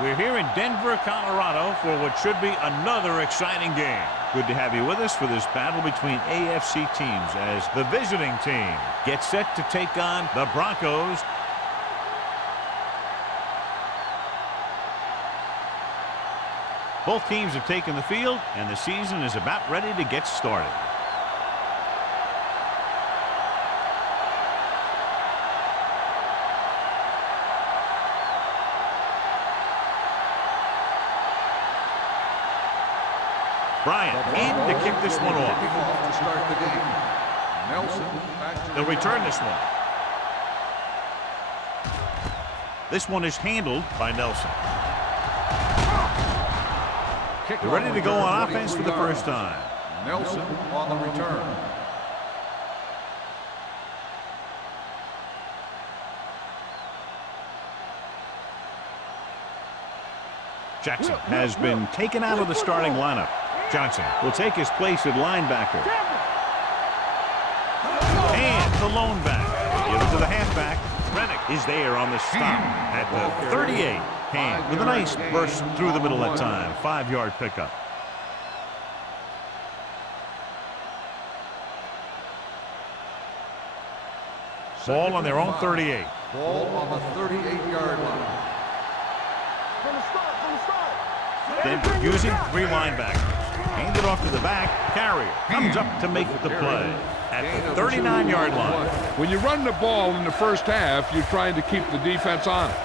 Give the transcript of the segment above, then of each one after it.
We're here in Denver, Colorado for what should be another exciting game. Good to have you with us for this battle between AFC teams as the visiting team gets set to take on the Broncos. Both teams have taken the field, and the season is about ready to get started. Bryant in to kick this one off. To start the game. Nelson back to They'll return this one. This one is handled by Nelson. They're ready to go on offense for the first time. Nelson on the return. Jackson has been taken out of the starting lineup. Johnson will take his place at linebacker. And the lone back. Give it to the halfback. Rennick is there on the stop at the 38. Hand with a nice burst through the middle that time. 5-yard pickup. Ball on their own 38. Ball on the 38-yard line. Denver using 3 linebackers. Hand it off to the back. Carrier comes up to make the play at the 39-yard line. When you run the ball in the first half, you're trying to keep the defense on it.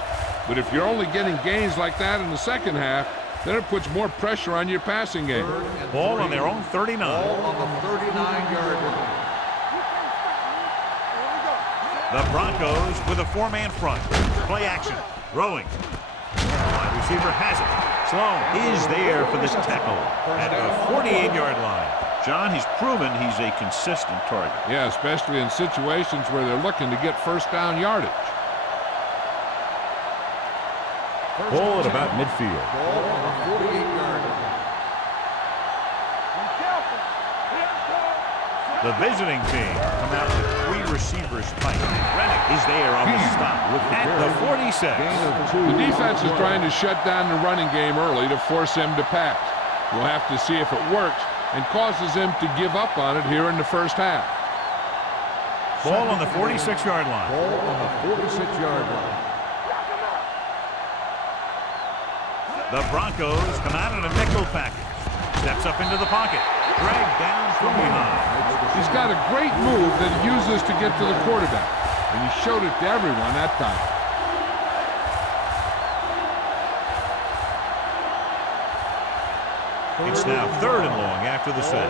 But if you're only getting gains like that in the second half, then it puts more pressure on your passing game. Ball on their own 39. Ball on the 39-yard line. The Broncos with a 4-man front. Play action. Throwing. Wide receiver has it. Sloan is there for this tackle at the 48-yard line. John, he's proven he's a consistent target. Yeah, especially in situations where they're looking to get first down yardage. Ball at about midfield. Ball on the 48-yard line. The visiting team come out with 3 receivers tight. Rennick is there on the stop at the 46. The defense is trying to shut down the running game early to force him to pass. We'll have to see if it works and causes him to give up on it here in the first half. Ball on the 46-yard line. Ball on the 46-yard line. The Broncos come out in a nickel package. Steps up into the pocket. Dragged down from behind. He's got a great move that he uses to get to the quarterback, and he showed it to everyone that time. It's now 3rd and long after the set.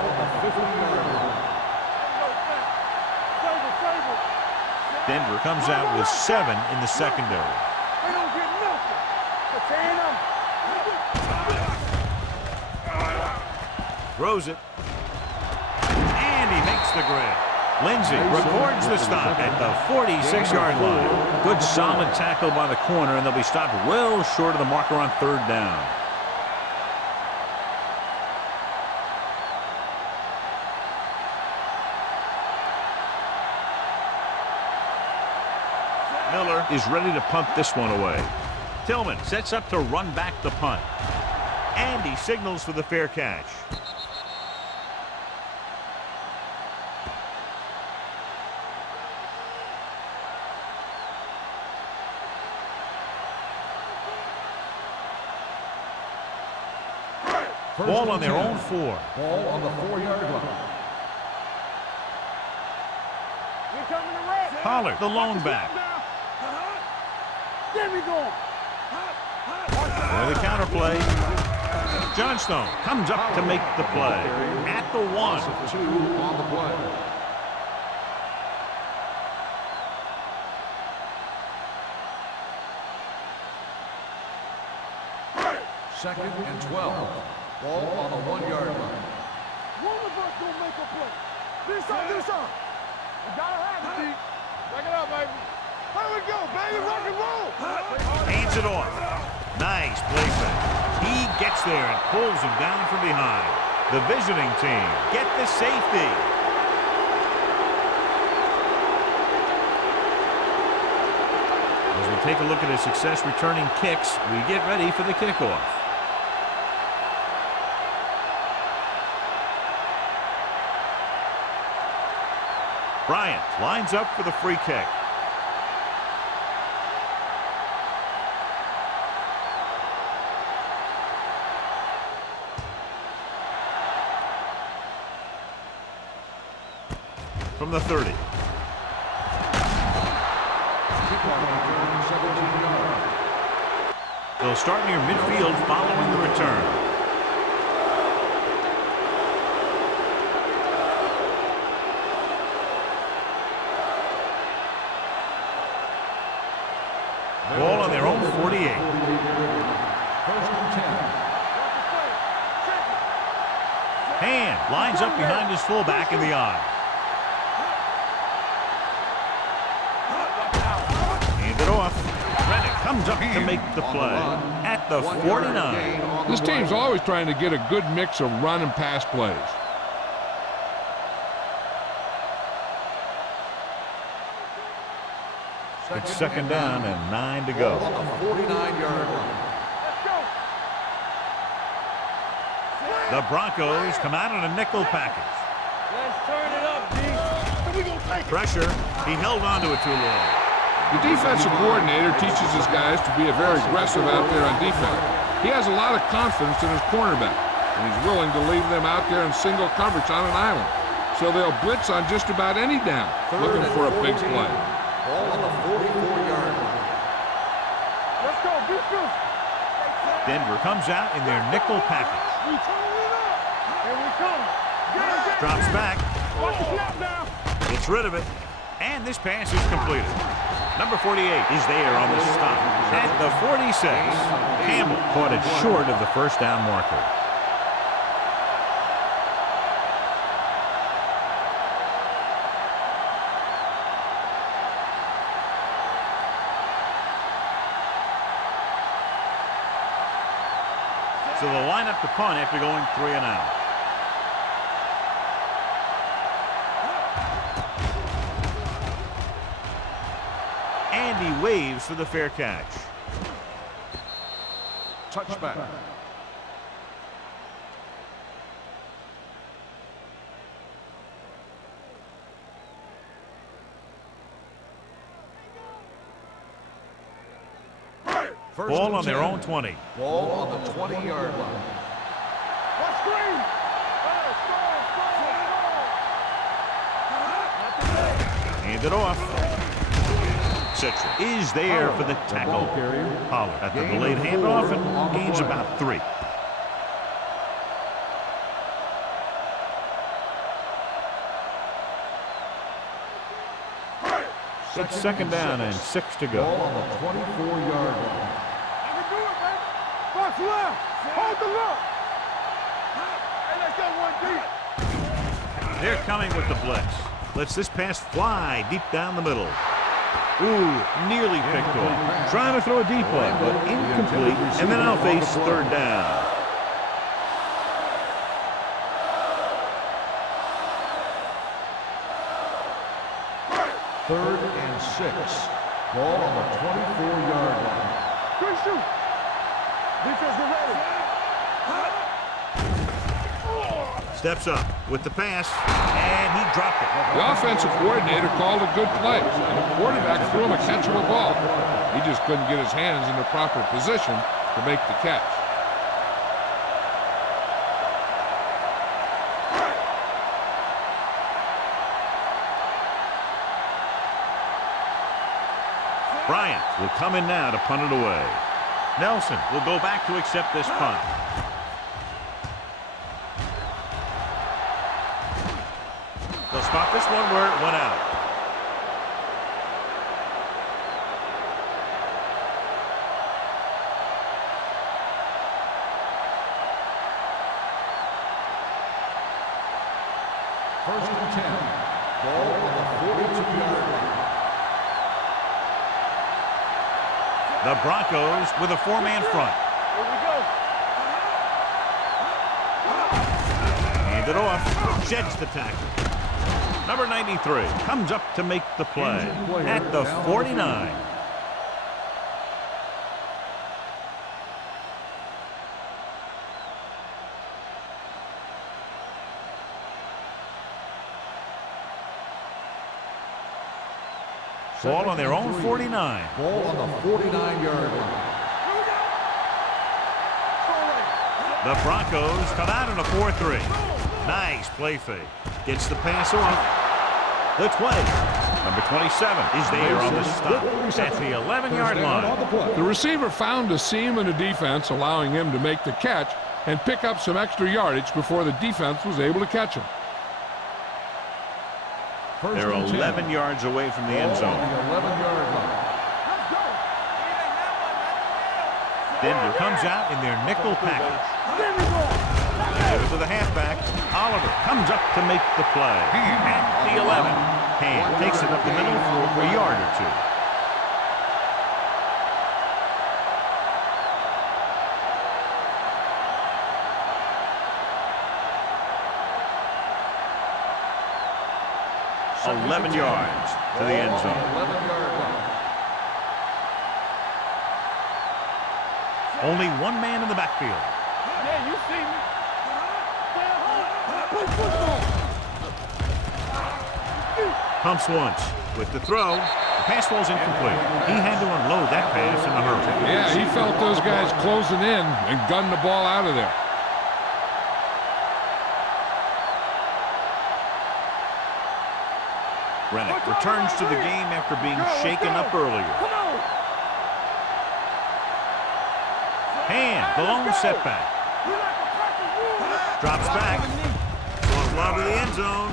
Denver comes out with 7 in the secondary. Throws it. And he makes the grab. Lindsey records the stop at the 46-yard line. Good solid tackle by the corner, and they'll be stopped well short of the marker on 3rd down. Miller is ready to punt this one away. Tillman sets up to run back the punt. And he signals for the fair catch. Ball on their own 4. Ball on the 4-yard line. Pollard, the lone back. There we go. For the counter play. Johnstone comes up to make the play at the 1. 2 on the play. Second and 12. Ball on the 1-yard line. One of us gonna make a play. Do something. We gotta have it, D. Back it up, baby. Here we go, baby. Rock and roll. Hands it off. Nice play fake. He gets there and pulls him down from behind. The visiting team get the safety. As we take a look at his success returning kicks. We get ready for the kickoff. Bryant lines up for the free kick. From the 30. They'll start near midfield following the return. Ball on their own 48. First and 10. Hand lines up behind his fullback in the eye. Hand it off. Rennick comes up to make the play at the 49. This team's always trying to get a good mix of run and pass plays. It's second down and 9 to go. On the 49-yard line. The Broncos come out in a nickel package. Let's turn it up, D. We gonna take it. Pressure. He held on to it too long. The defensive coordinator teaches his guys to be very aggressive out there on defense. He has a lot of confidence in his cornerback, and he's willing to leave them out there in single coverage on an island. So they'll blitz on just about any down, looking for a big play. Ball on the 44-yard line. Let's go, defense. Denver comes out in their nickel package. We turn it up. Here we come. Get. Drops back. Watch the snap now. Gets rid of it. And this pass is completed. Number 48 is there on the stop. At the 46, Campbell caught it short of the first down marker. So they'll line up to punt after going 3 and out. And he waves for the fair catch. Touchback. First Ball and on their 10. own 20. Ball on the 20-yard line. Let's screen. Hand it off. Citra is there for the tackle. Pollard at the delayed handoff and gains about 3. It's second down and 6 to Ball go. on the 24-yard line. I can do it, baby. Box left. Hold the look. Hey, let's get one deep. They're coming with the blitz. Lets this pass fly deep down the middle. Ooh, nearly picked off. Trying to throw a deep one, but incomplete. And then I'll face third down. Third and 6. Ball on the 24-yard line. Good shoot. Defense, get ready. Steps up with the pass, and he dropped it. The offensive coordinator called a good play, and the quarterback threw him a catchable ball. He just couldn't get his hands in the proper position to make the catch. Bryant will come in now to punt it away. Nelson will go back to accept this punt. They'll spot this one where it went out. First and 10. Ball on the 42-yard line. The Broncos with a 4-man front. Here we go. Hand it off. Sheds the tackle. Number 93 comes up to make the play at the 49. Ball on their own 49. Ball on the 49-yard line. The Broncos come out in a 4-3. Nice play fake. Gets the pass off. The 20. Number 27 is there on the stop at the 11-yard line. The receiver found a seam in the defense, allowing him to make the catch and pick up some extra yardage before the defense was able to catch him. They're 11 yards away from the end zone. 11-yard line. Denver comes out in their nickel package. Give it to the halfback. Oliver comes up to make the play. At the 11. Hand takes it up the middle for a yard or two. Second 11 yards to the end zone. 11-yard line. Only one man in the backfield. Yeah, you see me. Pumps once with the throw. The pass falls incomplete. He had to unload that pass in a hurry. Yeah, he felt those guys closing in and gunned the ball out of there. Rennick returns to the game after being shaken up earlier. Hand, the lone setback. Drops back. Goes low to the end zone.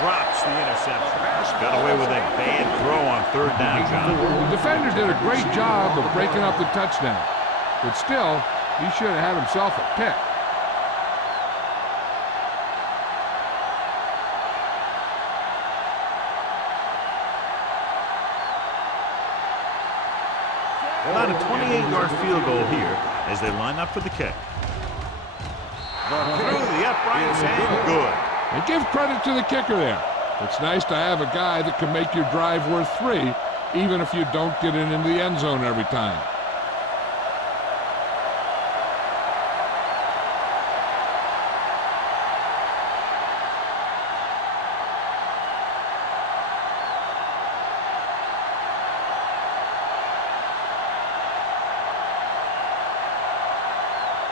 Drops the interception. Got away with a bad throw on third down, John. The defender did a great job of breaking up the touchdown, but still, he should have had himself a pick. About a 28-yard field goal here as they line up for the kick. Through the uprights and good. And give credit to the kicker there. It's nice to have a guy that can make your drive worth 3, even if you don't get it into the end zone every time.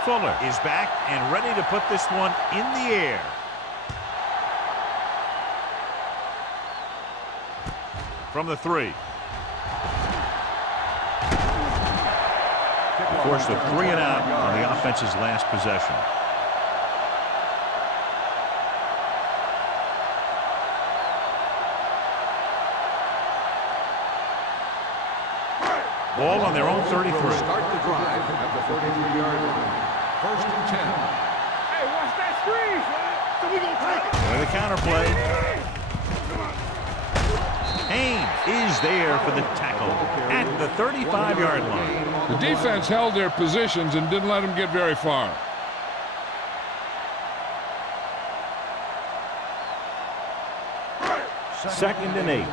Fuller is back and ready to put this one in the air. From the 3. Forced a 3 and out on the offense's last possession. Ball on their own 33. Start the drive at the 33-yard line. First and 10. Hey, watch that screen. So we gonna take it. With a counter play. Haynes is there for the tackle at the 35-yard line. The defense held their positions and didn't let them get very far. Second and 8.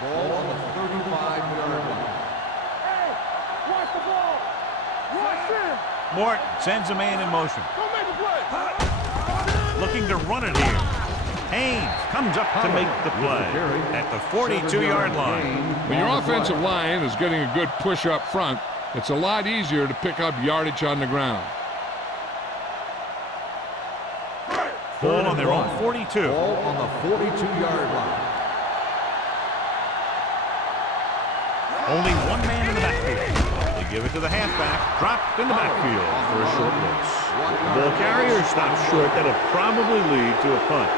Ball on the 35-yard line. Hey, watch the ball. Watch him. Morton sends a man in motion. Don't make a play. Looking to run it here. Haynes comes up to make the play at the 42-yard line. When your offensive line is getting a good push up front, it's a lot easier to pick up yardage on the ground. Ball on their own 42. Ball on the 42-yard line. Only one man in the backfield. They give it to the halfback. Dropped in the backfield for a short loss. The ball carrier stops short. That'll probably lead to a punt.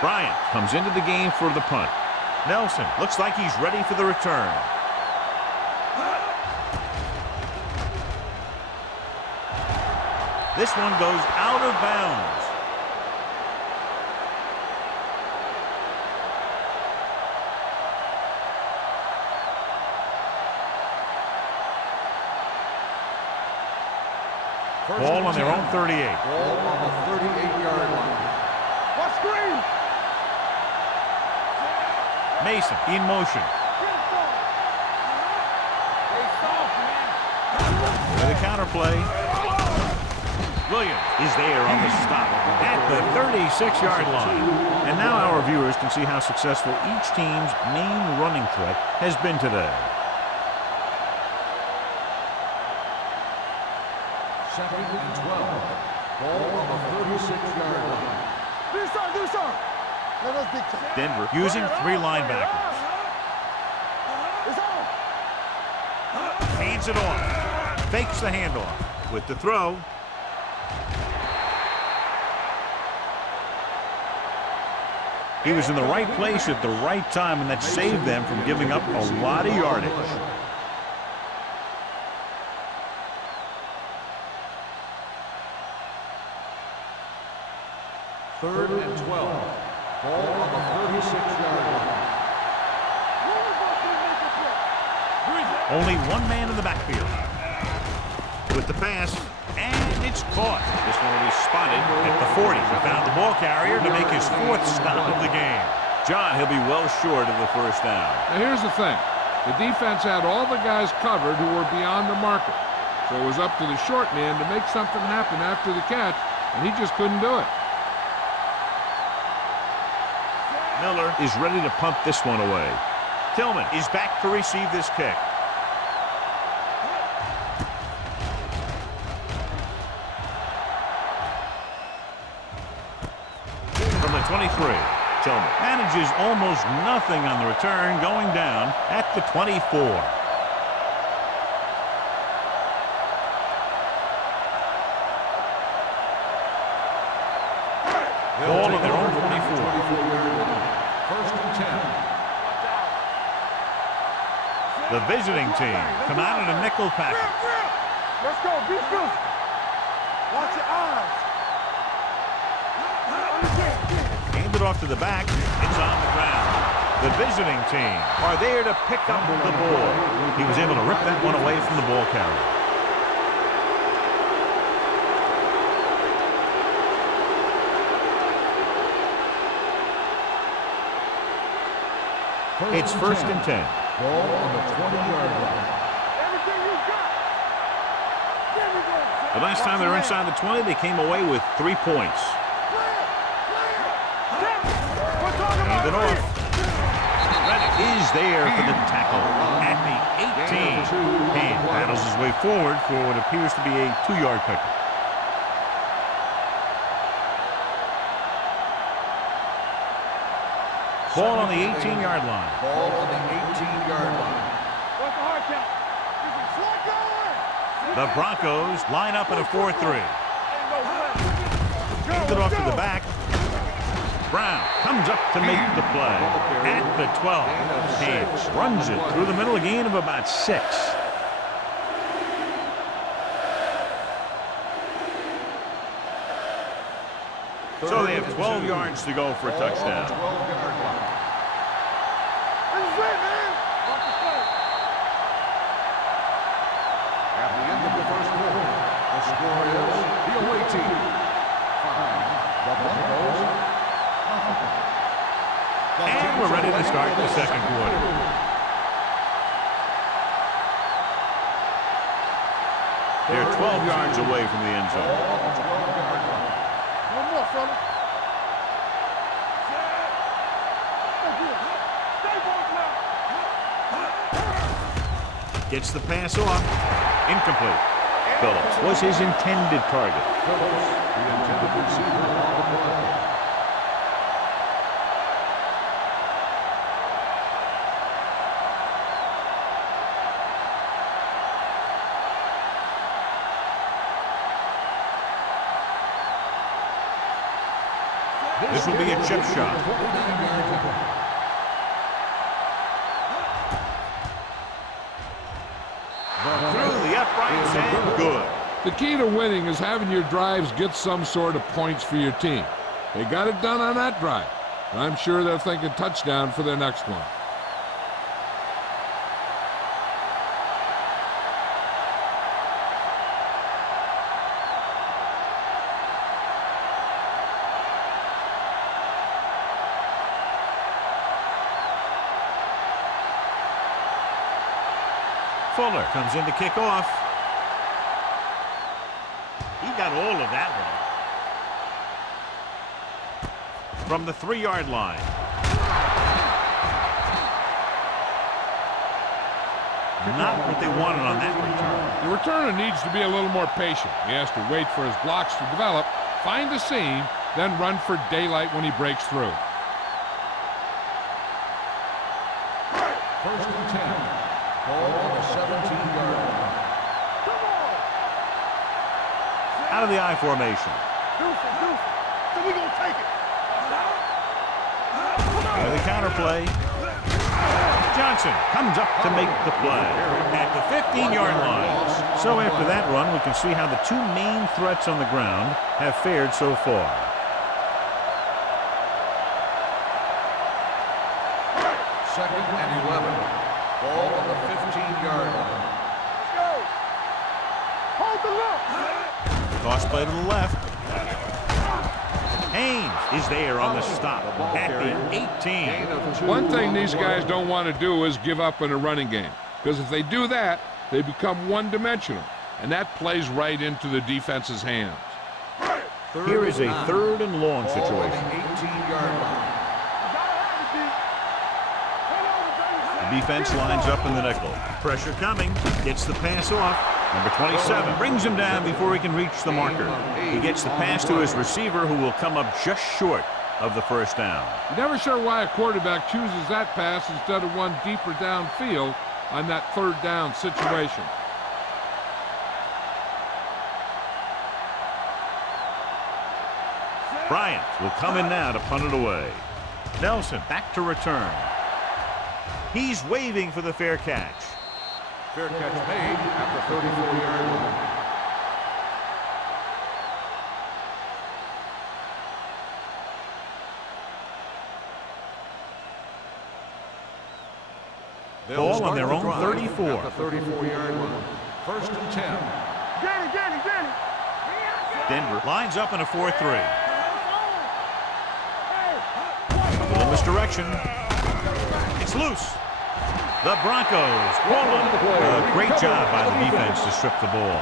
Bryant comes into the game for the punt. Nelson looks like he's ready for the return. This one goes out of bounds. Ball on their own 38. Ball on the 38-yard line. Watch screen. Mason in motion. counterplay. Williams is there on the stop at the 36-yard line. And now our viewers can see how successful each team's main running threat has been today. Second and 12. Ball on the 36-yard line. Do something. Let us big time. Denver using 3 linebackers. It's on. Hands it off. Fakes the handoff. With the throw. He was in the right place at the right time, and that saved them from giving up a lot of yardage. Third and 12. Ball on the 36-yard line. Only one man in the backfield. With the pass, and it's caught. This one will be spotted at the 40. He found the ball carrier to make his 4th stop of the game. John, he'll be well short of the first down. Now here's the thing. The defense had all the guys covered who were beyond the marker. So it was up to the short man to make something happen after the catch, and he just couldn't do it. Miller is ready to punt this one away. Tillman is back to receive this kick. From the 23, Tillman manages almost nothing on the return, going down at the 24. Ball on their own 24. First and 10. The visiting team come out in a nickel package. Let's go. Be good. Watch your eyes. Hand it off to the back. It's on the ground. The visiting team are there to pick up the ball. He was able to rip that one away from the ball carrier. It's first and 10. Ball on the 20-yard line. Everything you got. Give me that. The last time they were inside the 20, they came away with 3 points. Hand it off. Reddick is there for the tackle at the 18. And battles his way forward for what appears to be a 2-yard pickup. Ball on the 18-yard line. Ball on the 18-yard line. What's the hard count? This is slot going. The Broncos line up in a 4-3. Hand it off to the back. Brown comes up to make the play at the 12. Hands runs it through the middle, a gain of about 6. So they have 12 yards to go for a touchdown. 12-yard line. This is it, man. Watch the play. At the end of the first quarter, the score is the away team 5, the Broncos 0. And we're ready to start the second quarter. They're 12 yards away from the end zone. Ball on the 12-yard line. One more, fella. Gets the pass off. Incomplete. Phillips was his intended target. Phillips, the intended receiver on the play. This will be a chip shot. 29-yard line. Through the uprights and good. The key to winning is having your drives get some sort of points for your team. They got it done on that drive. I'm sure they're thinking touchdown for their next one. Fuller comes in to kick off. got all of that one. From the 3-yard line. Not what they wanted on that return. The returner needs to be a little more patient. He has to wait for his blocks to develop, find the seam, then run for daylight when he breaks through. First and 10. Ball on the 17-yard line. Out of the I formation. So we gonna take it. With the counter play. Johnson comes up to make the play at the 15-yard line. So after that run, we can see how the two main threats on the ground have fared so far. Second and 11. Ball on the 15-yard line. Let's go. Hold the look. Toss play to the left. Haynes is there on the stop at the 18. One thing these guys don't want to do is give up in a running game, because if they do that, they become one-dimensional, and that plays right into the defense's hands. Here is a 3rd and long Ball on situation. the 18-yard line. The defense lines up in the nickel. Pressure coming. Gets the pass off. Number 27 brings him down before he can reach the marker. He gets the pass to his receiver, who will come up just short of the first down. Never sure why a quarterback chooses that pass instead of one deeper downfield on that 3rd down situation. Bryant will come in now to punt it away. Nelson back to return. He's waving for the fair catch. Fair catch made at the 34-yard line. Ball on their own 34. At the 34-yard line. First and 10. Get it. Denver lines up in a 4-3. A little misdirection. It's loose. The Broncos pull him. A great job by the defense to strip the ball.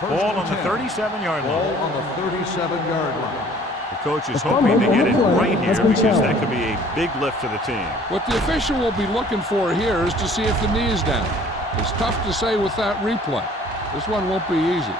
Ball on the 37-yard Ball line. on the 37-yard line. The coach is hoping to get it right here because that could be a big lift to the team. What the official will be looking for here is to see if the knee is down. It's tough to say with that replay. This one won't be easy.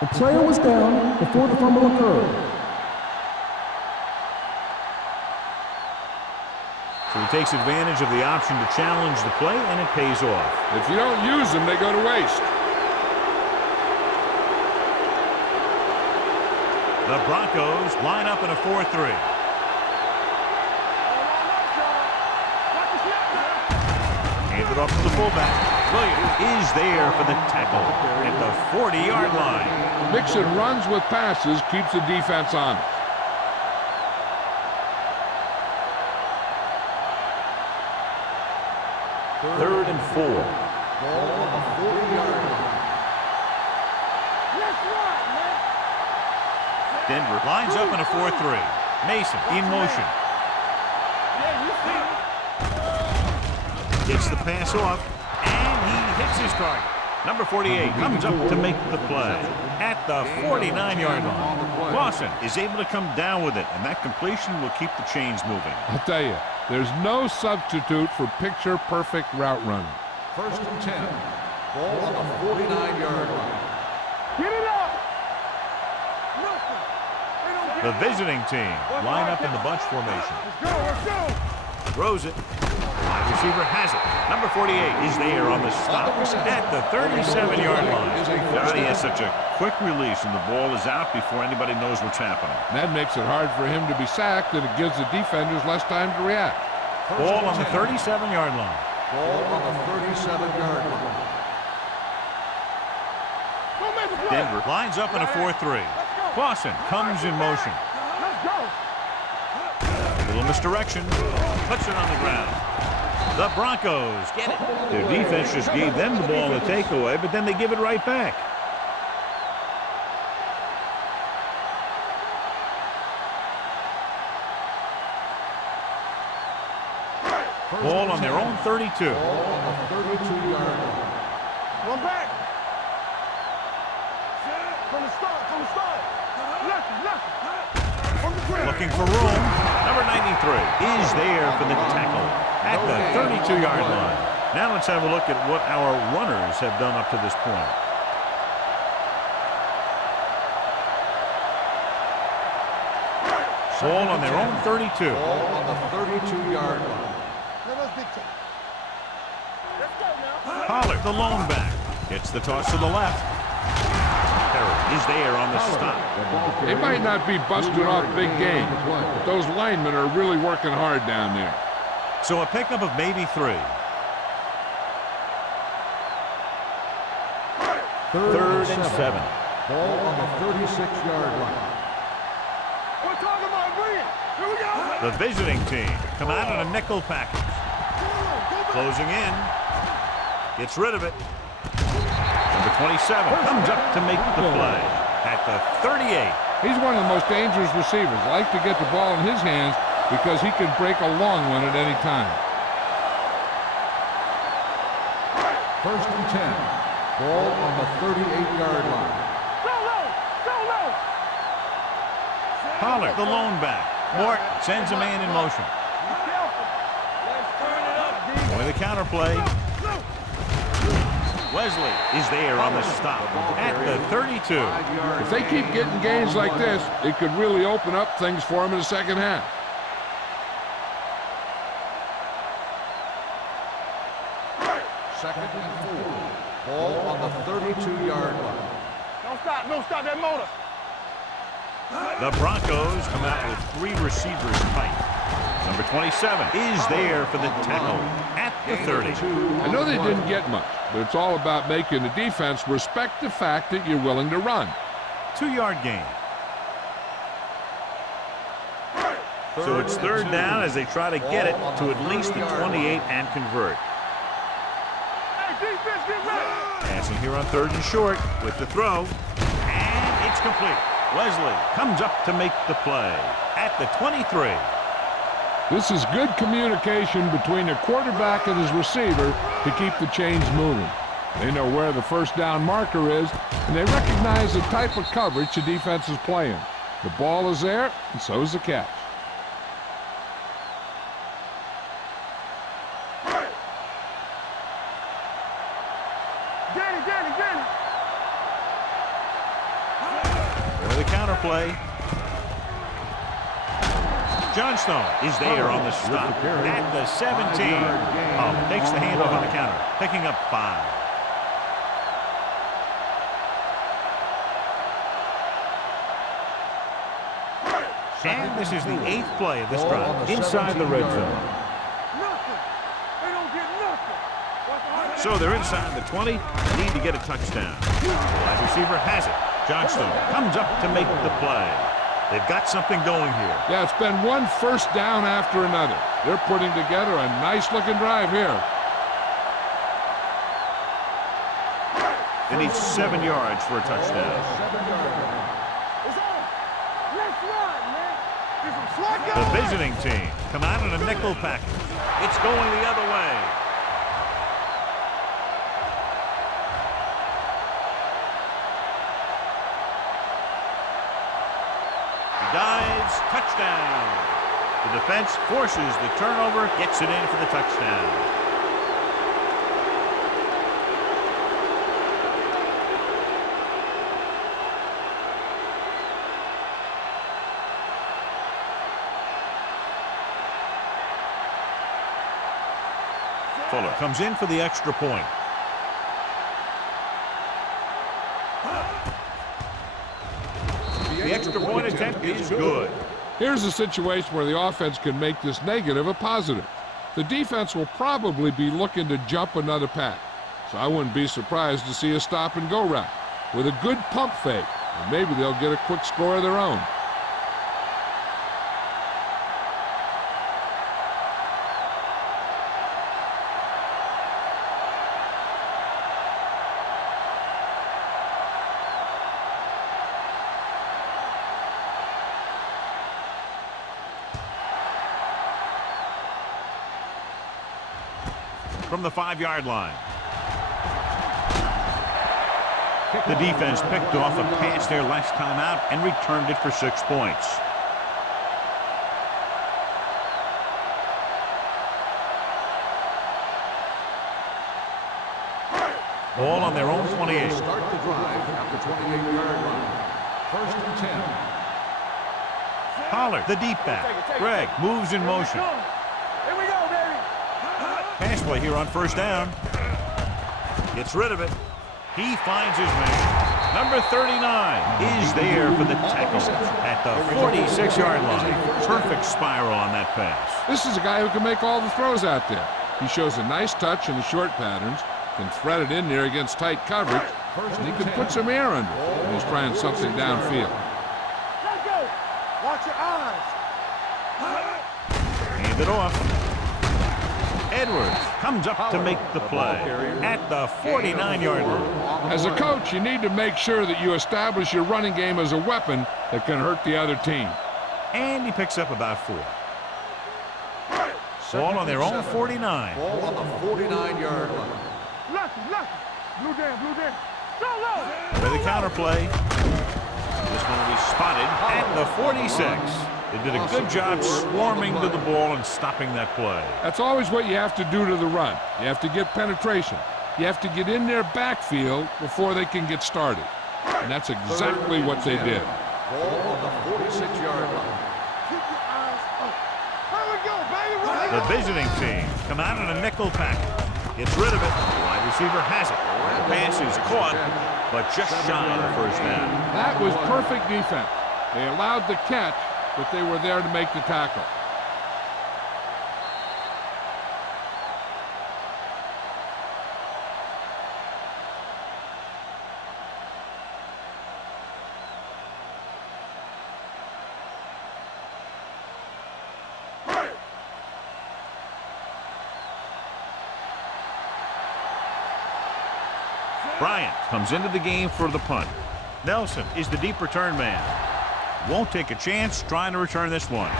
The player was down before the fumble occurred. So he takes advantage of the option to challenge the play, and it pays off. If you don't use them, they go to waste. The Broncos line up in a 4-3. Handed off to the fullback. Williams is there for the tackle at the 40-yard line. Mixing runs with passes keeps the defense honest. Third and 4. Ball on the 40-yard line. Denver lines up in a 4-3. Mason in motion. Gets the pass off, and he hits his target. Number 48 comes up to make the play at the 49-yard line. Lawson is able to come down with it, and that completion will keep the chains moving. I'll tell you, there's no substitute for picture-perfect route running. First and 10. Ball on the 49-yard line. Get it up. The visiting team line up in the bunch formation. Let's go. Throws it. Wide receiver has it. Number 48 is there on the stop at the 37-yard line. God, he has such a quick release, and the ball is out before anybody knows what's happening. That makes it hard for him to be sacked, and it gives the defenders less time to react. Ball on the 37-yard line. Ball on the 37-yard line. Don't make a play. Denver lines up in a 4-3. Let's go. Clausen comes in motion. Let's go. A little misdirection. Puts it on the ground. The Broncos get it. Their defense just gave them the ball in the takeaway, but then they give it right back. Ball on their own 32. Ball on the 32-yard line. One back. From the start. Left. On the ground. Looking for room. Number 93 is there for the tackle at the 32-yard line. Now let's have a look at what our runners have done up to this point. Ball on their own 32. Ball on the 32-yard line. Let's go now. Pollard, the lone back, gets the toss to the left. Perry is there on the stop. They might not be busting off big games, but those linemen are really working hard down there. So a pickup of maybe 3. Third and 7. Ball on the 36-yard line. We're talking about brilliant. Here we go. The visiting team come out on a nickel package. Closing in. Gets rid of it. Number 27 comes up to make the play at the 38. He's one of the most dangerous receivers. Like to get the ball in his hands because he can break a long one at any time. First and 10. Ball on the 38-yard line. Go low. Pollard, the lone back. Morton sends a man in motion. With a counter play. Wesley is there on the stop at the 32. If they keep getting gains like this, it could really open up things for him in the second half. Second and 4. Ball on the 32-yard line. Don't stop that motor. The Broncos come out with 3 receivers tight. Number 27 is there for the tackle at the 30. I know they didn't get much, but it's all about making the defense respect the fact that you're willing to run. 2-yard gain. So it's third down as they try to get it to at least the 28 and convert. Hey, defense, get ready. Passing here on 3rd and short with the throw. And it's complete. Wesley comes up to make the play at the 23. This is good communication between the quarterback and his receiver to keep the chains moving. They know where the first down marker is, and they recognize the type of coverage the defense is playing. The ball is there, and so is the catch. Get it. With a counter play. Johnstone is there on the stop at the 17. Takes the handoff on the counter, picking up 5. And this is the 8th play of this drive inside the red zone. Nothing. They don't get nothing. So they're inside the 20, need to get a touchdown. The wide receiver has it. Johnstone comes up to make the play. They've got something going here. Yeah, it's been one first down after another. They're putting together a nice-looking drive here. They need 7 yards for a touchdown. It's on. Let's run, man. There's some slot The going. visiting team come out in a nickel package. It's going the other way. Dives, touchdown. The defense forces the turnover, gets it in for the touchdown. Fuller comes in for the extra point. The extra point attempt is good. Here's a situation where the offense can make this negative a positive. The defense will probably be looking to jump another pack, so I wouldn't be surprised to see a stop-and-go route. With a good pump fake, And maybe they'll get a quick score of their own. From the 5-yard line. The defense picked off a pass there last time out and returned it for 6 points. Ball on their own 28. Start the drive at the 28-yard line. 1st and 10. Pollard, the deep back. Greg moves in motion. Here we go, baby. Pass play here on 1st down. Gets rid of it. He finds his man. Number 39 is there for the tackle at the 46-yard line. Perfect spiral on that pass. This is a guy who can make all the throws out there. He shows a nice touch in the short patterns, can thread it in there against tight coverage, and he can put some air under it when he's trying something downfield. Let's go. Watch your eyes. Hand it off. Edwards comes up to make the play at the 49-yard line. As a coach, you need to make sure that you establish your running game as a weapon that can hurt the other team. And he picks up about 4. Ball on their own 49. Ball on the 49-yard line. Lucky. Blue down. So low. With a counter play. This one will be spotted at the 46. They did a good job swarming to the ball and stopping that play. That's always what you have to do to the run. You have to get penetration. You have to get in their backfield before they can get started. And that's exactly what they did. Ball on the 46-yard line. Keep your eyes up. Here we go, baby. Run it. The visiting team come out in a nickel package. Gets rid of it. The wide receiver has it. The pass is caught, but just shy of the 1st down. That was perfect defense. They allowed the catch, but they were there to make the tackle. Bryant comes into the game for the punt. Nelson is the deep return man. Won't take a chance trying to return this one.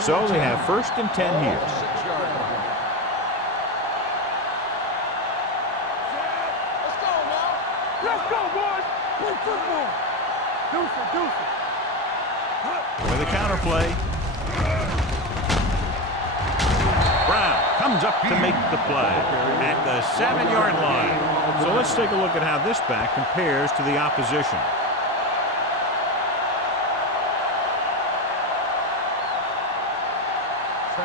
So they have 1st and 10 here. 6-yard line. Let's go, boys. Play football. Deuce it. With a counter play. Brown comes up to make the play at the 7-yard line. So let's take a look at how this back compares to the opposition.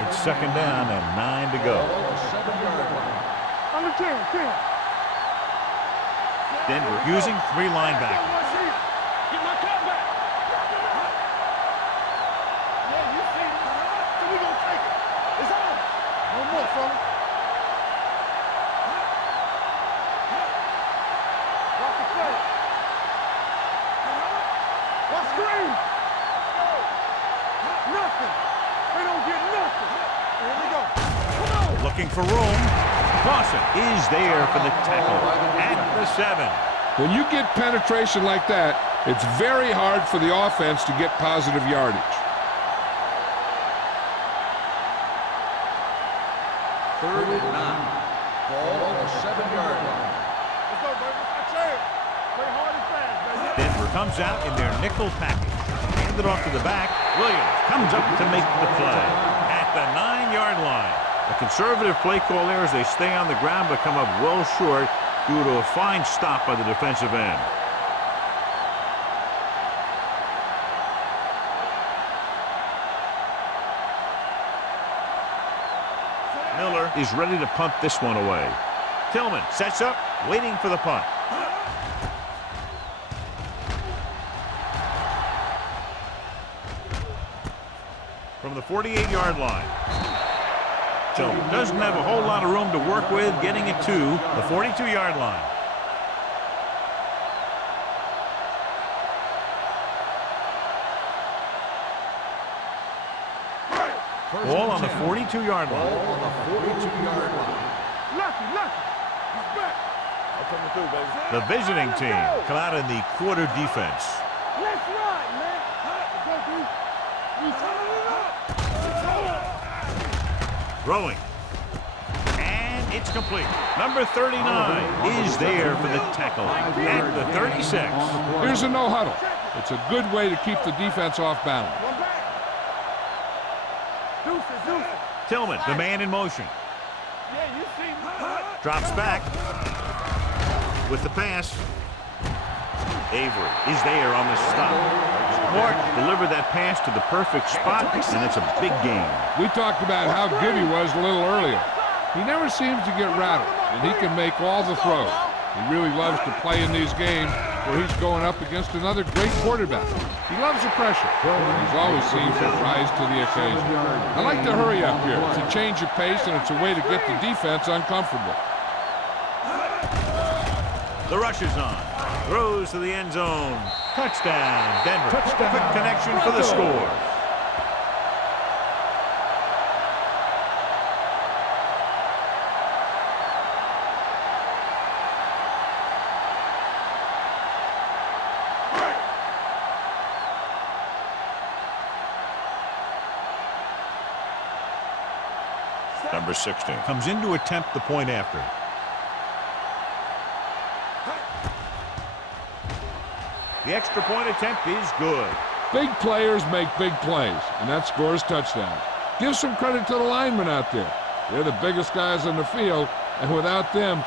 It's 2nd down and 9 to go. 7-yard line. Under 10. Denver using 3 linebackers. Get my cut back. Yeah, you see it. So we gonna take it. It's on. No more, fella. Watch the play. Watch screen. Nothing. They don't get nothing. Here we go. Come on. Looking for room. Dawson is there for the tackle at the 7. When you get penetration like that, it's very hard for the offense to get positive yardage. 3rd and 9. Ball on the 7-yard line. Let's go, baby. I tell you. Play hard and fast, baby. Denver comes out in their nickel package. Hand it off to the back. Williams comes up to make the play at the 9-yard line. A conservative play call there as they stay on the ground but come up well short due to a fine stop by the defensive end. Miller is ready to punt this one away. Tillman sets up, waiting for the punt. from the 48-yard line. So doesn't have a whole lot of room to work with, getting it to the 42-yard line. Ball on the 42-yard line. Ball on the 42-yard line. Lucky. He's back. I'm coming through, baby. The visiting team come out in the quarter defense. Let's ride, man. Go, dude. You turn it up. Throwing. And it's complete. Number 39 is there for the tackle at the 36. Here's a no huddle. It's a good way to keep the defense off balance. One back. Deuces. Tillman, the man in motion. Yeah, you see me. Drops back with the pass. Avery is there on the stop. Morton delivered that pass to the perfect spot, and it's a big gain. We talked about how good he was a little earlier. He never seems to get rattled, and he can make all the throws. He really loves to play in these games where he's going up against another great quarterback. He loves the pressure. He's always seems to rise to the occasion. I like to hurry up here. It's a change of pace, and it's a way to get the defense uncomfortable. The rush is on. Throws to the end zone. Touchdown, Denver. Quick connection for the score. Number 16 comes in to attempt the point after. The extra point attempt is good. Big players make big plays, and that scores touchdowns. Give some credit to the linemen out there. They're the biggest guys on the field, and without them,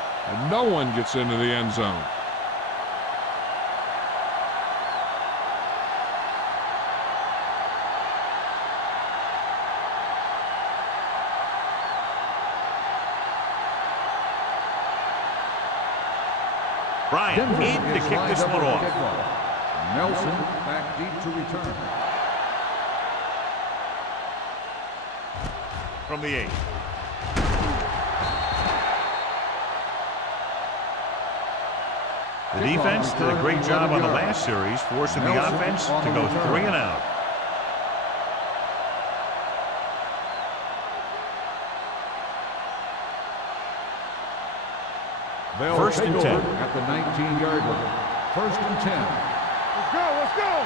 no one gets into the end zone. Bryant in to kick this one off. Nelson back deep to return. From the 8. The defense did a great job on the last series, forcing the offense to go 3 and out. First and 10 at the 19-yard line. First and 10. Let's go.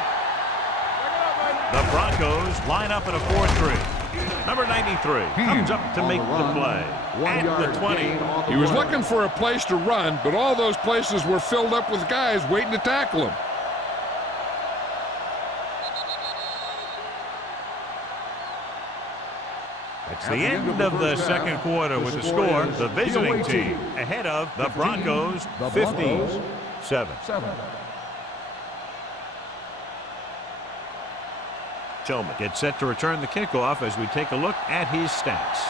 The Broncos line up in a 4-3. Number 93 comes up to make the play at the 20. He was looking for a place to run, but all those places were filled up with guys waiting to tackle him. It's the end of the second quarter with the score. The visiting team ahead of the Broncos 15-7. Tillman gets set to return the kickoff as we take a look at his stats.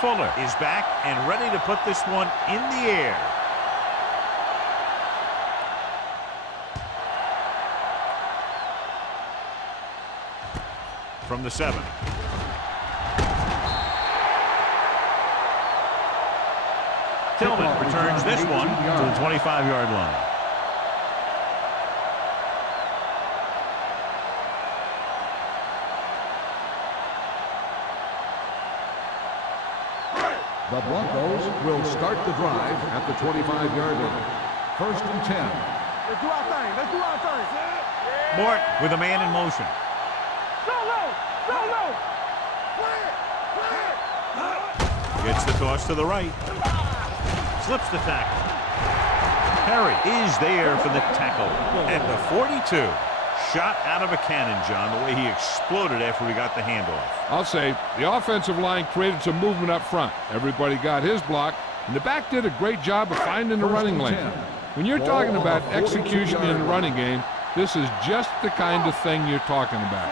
Fuller is back and ready to put this one in the air. From the 7. Tillman returns this one to the 25-yard line. The Broncos will start the drive at the 25-yard line. First and 10. Let's do our thing. Morton with a man in motion. Gets the toss to the right. Slips the tackle. Perry is there for the tackle at the 42. Shot out of a cannon, John, the way he exploded after he got the handoff. I'll say the offensive line created some movement up front. Everybody got his block, and the back did a great job of finding the running lane. When you're talking about execution in the running game, this is just the kind of thing you're talking about.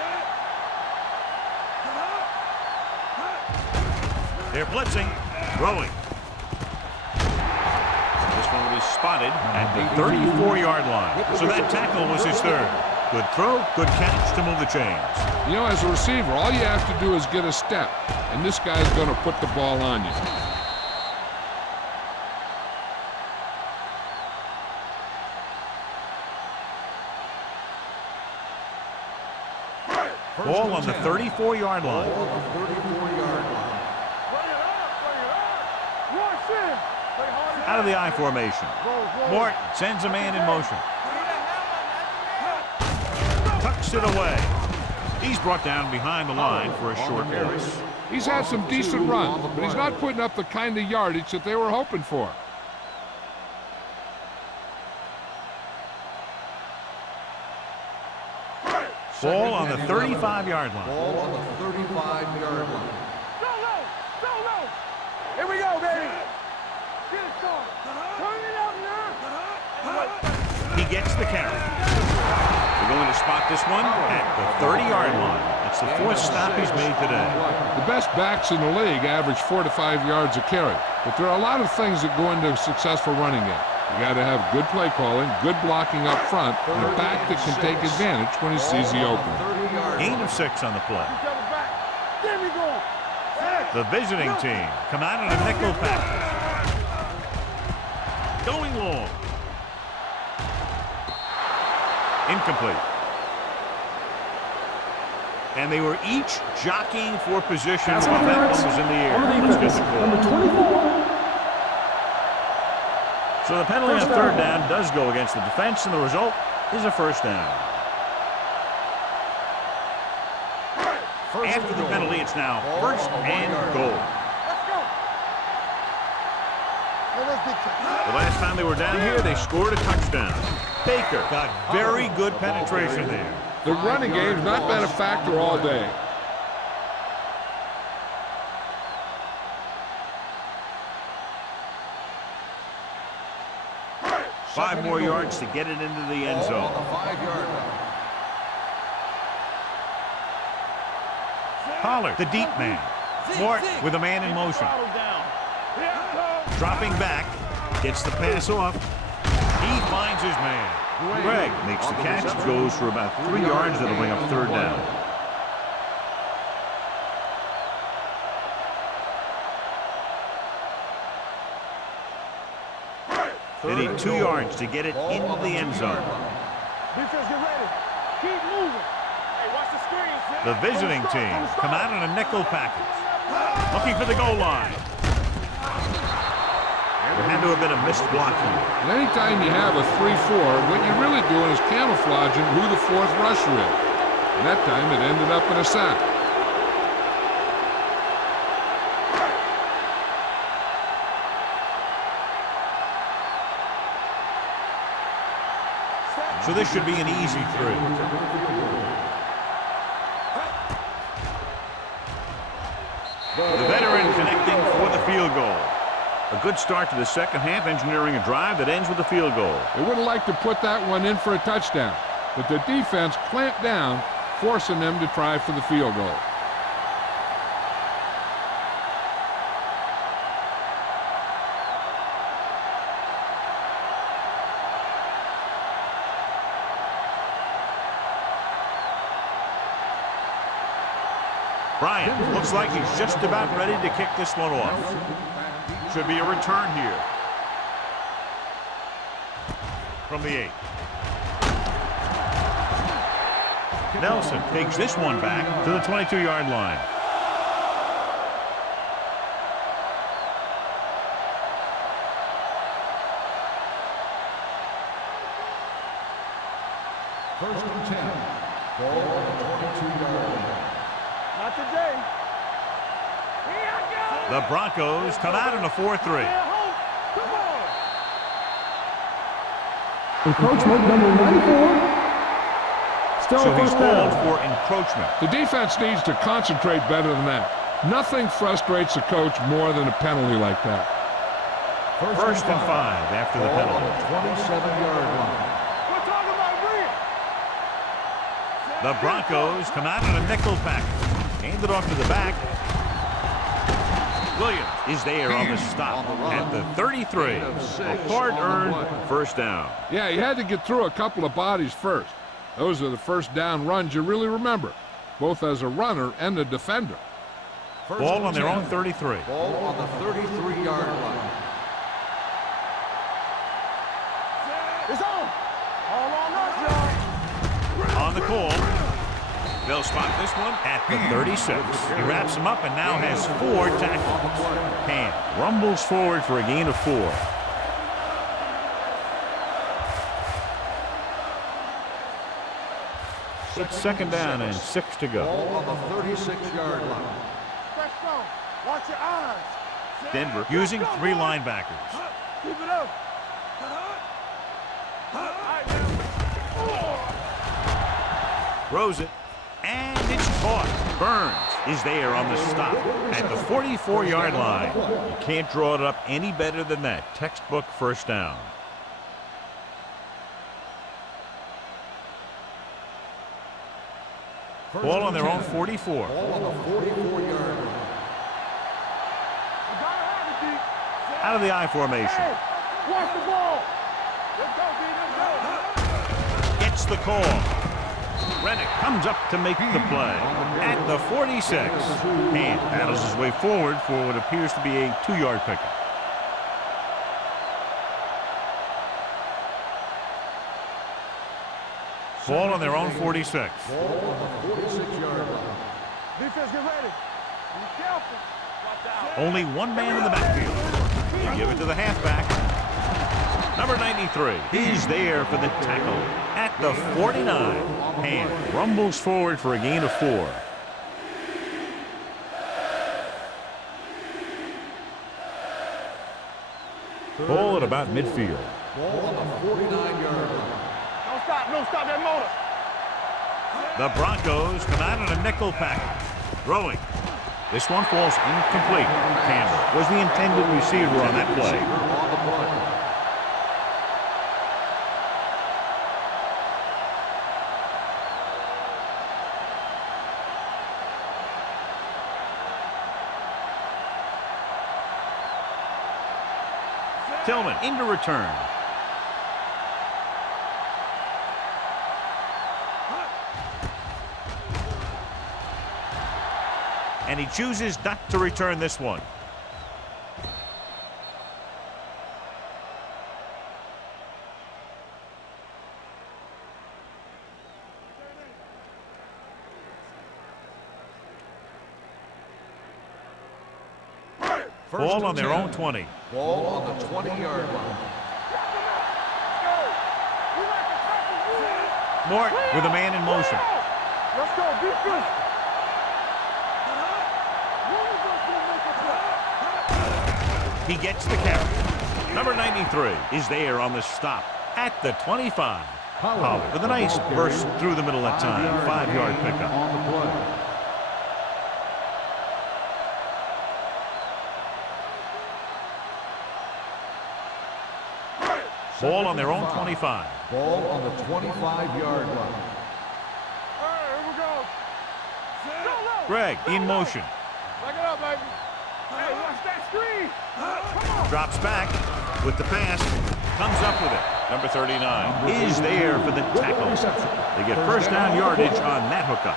They're blitzing, throwing. one was spotted at the 34-yard line. So that tackle was his third. Good throw, good catch to move the chains. You know, as a receiver, all you have to do is get a step, and this guy's going to put the ball on you. Ball on the 34-yard line. Out of the I formation. Morton sends a man in motion. Tucks it away. He's brought down behind the line for a short loss. He's had some decent runs, but he's not putting up the kind of yardage that they were hoping for. Ball on the 35-yard line. Ball on the 35-yard line. Go low! Go low! Here we go, baby! Get it started. Turn it up now! He gets the carry. We're going to spot this one at the 30-yard line. It's the fourth stop he's made today. The best backs in the league average 4 to 5 yards a carry, but there are a lot of things that go into a successful running game. You got to have good play calling, good blocking up front, and a back that can take advantage when he sees the opening. Gain of 6 on the play. The visiting team come out in a nickel package. Going long. Incomplete. And they were each jockeying for position while that one was in the air. Let's get the call. Number 24. So the penalty on third down does go against the defense, and the result is a first down. After the penalty, it's now first and goal. The last time they were down here, they scored a touchdown. Baker got very good penetration there. The running game's not been a factor all day. Five more yards to get it into the end zone. Pollard, the deep man. Morton with a man in motion. Dropping back, gets the pass off. He finds his man. Gregg makes the catch, goes for about 3 yards. That'll bring up third down. They need 2 yards to get it into the end zone. Defense, get ready. Keep moving. Hey, watch the screen. The visiting team come out in a nickel package. Looking for the goal line. There had to have been a missed block here. And anytime you have a 3-4, what you're really doing is camouflaging who the fourth rusher is. And that time it ended up in a sack. So this should be an easy through. The veteran connecting for the field goal. A good start to the second half, engineering a drive that ends with a field goal. They would have liked to put that one in for a touchdown, but the defense clamped down, forcing them to try for the field goal. Bryant looks like he's just about ready to kick this one off. Should be a return here. From the 8. Nelson takes this one back to the 22-yard line. First and 10. Ball on the 22-yard line. Not today. The Broncos come out in a 4-3. Come on. Encroachment number 94. Still So he's first called down. for encroachment. The defense needs to concentrate better than that. Nothing frustrates a coach more than a penalty like that. First and 5 after the penalty. 27-yard line. We're talking about real. The Broncos come out in a nickel package. Hand it off to the back. Williams is there on the stop at the 33. A hard-earned first down. Yeah, he had to get through a couple of bodies first. Those are the first down runs you really remember, both as a runner and a defender. Ball on their own 33. Ball on the 33-yard line. It's on. All on us, y'all. On the call. They'll spot this one at the 36. He wraps him up and now has 4 tackles. Ham rumbles forward for a gain of 4. It's second down and 6 to go. Ball on the 36-yard line. Fresh stone. Watch your eyes. Denver using 3 linebackers. Keep it up. Throws it, and it's caught. Burns is there on the stop at the 44-yard line. You can't draw it up any better than that. Textbook first down. Ball on their own 44. Ball on the 44-yard line. Out of the I formation. Hey, watch the ball. Let's go, D. Let's go. Gets the call. Rennick comes up to make the play at the 46. And battles his way forward for what appears to be a 2-yard pickup. Ball on their own 46. Ball on the 46-yard line. Defense, get ready. Be careful. Watch out. Only one man in the backfield. You give it to the halfback. Number 93 is there for the tackle at the 49. And rumbles forward for a gain of 4. Ball at about midfield. Ball on the 49-yard line. Don't stop that motor. The Broncos come out in a nickel package. Throwing. This one falls incomplete. Campbell was the intended receiver on that play. On the play. Tillman into return. And he chooses not to return this one. Ball on their own 20. Ball on the 20-yard line. Mort with a man in motion. Let's go, defense. He gets the carry. Number 93 is there on the stop at the 25. Pollard with a nice burst through the middle that time. 5-yard pickup. On the play. Ball on their own 25. Ball on the 25-yard line. All right, here we go. Greg in motion. Back it up, baby. Hey, watch that screen. Come on. Drops back with the pass. Comes up with it. Number 39 is there for the tackle. They get first down yardage on that hookup.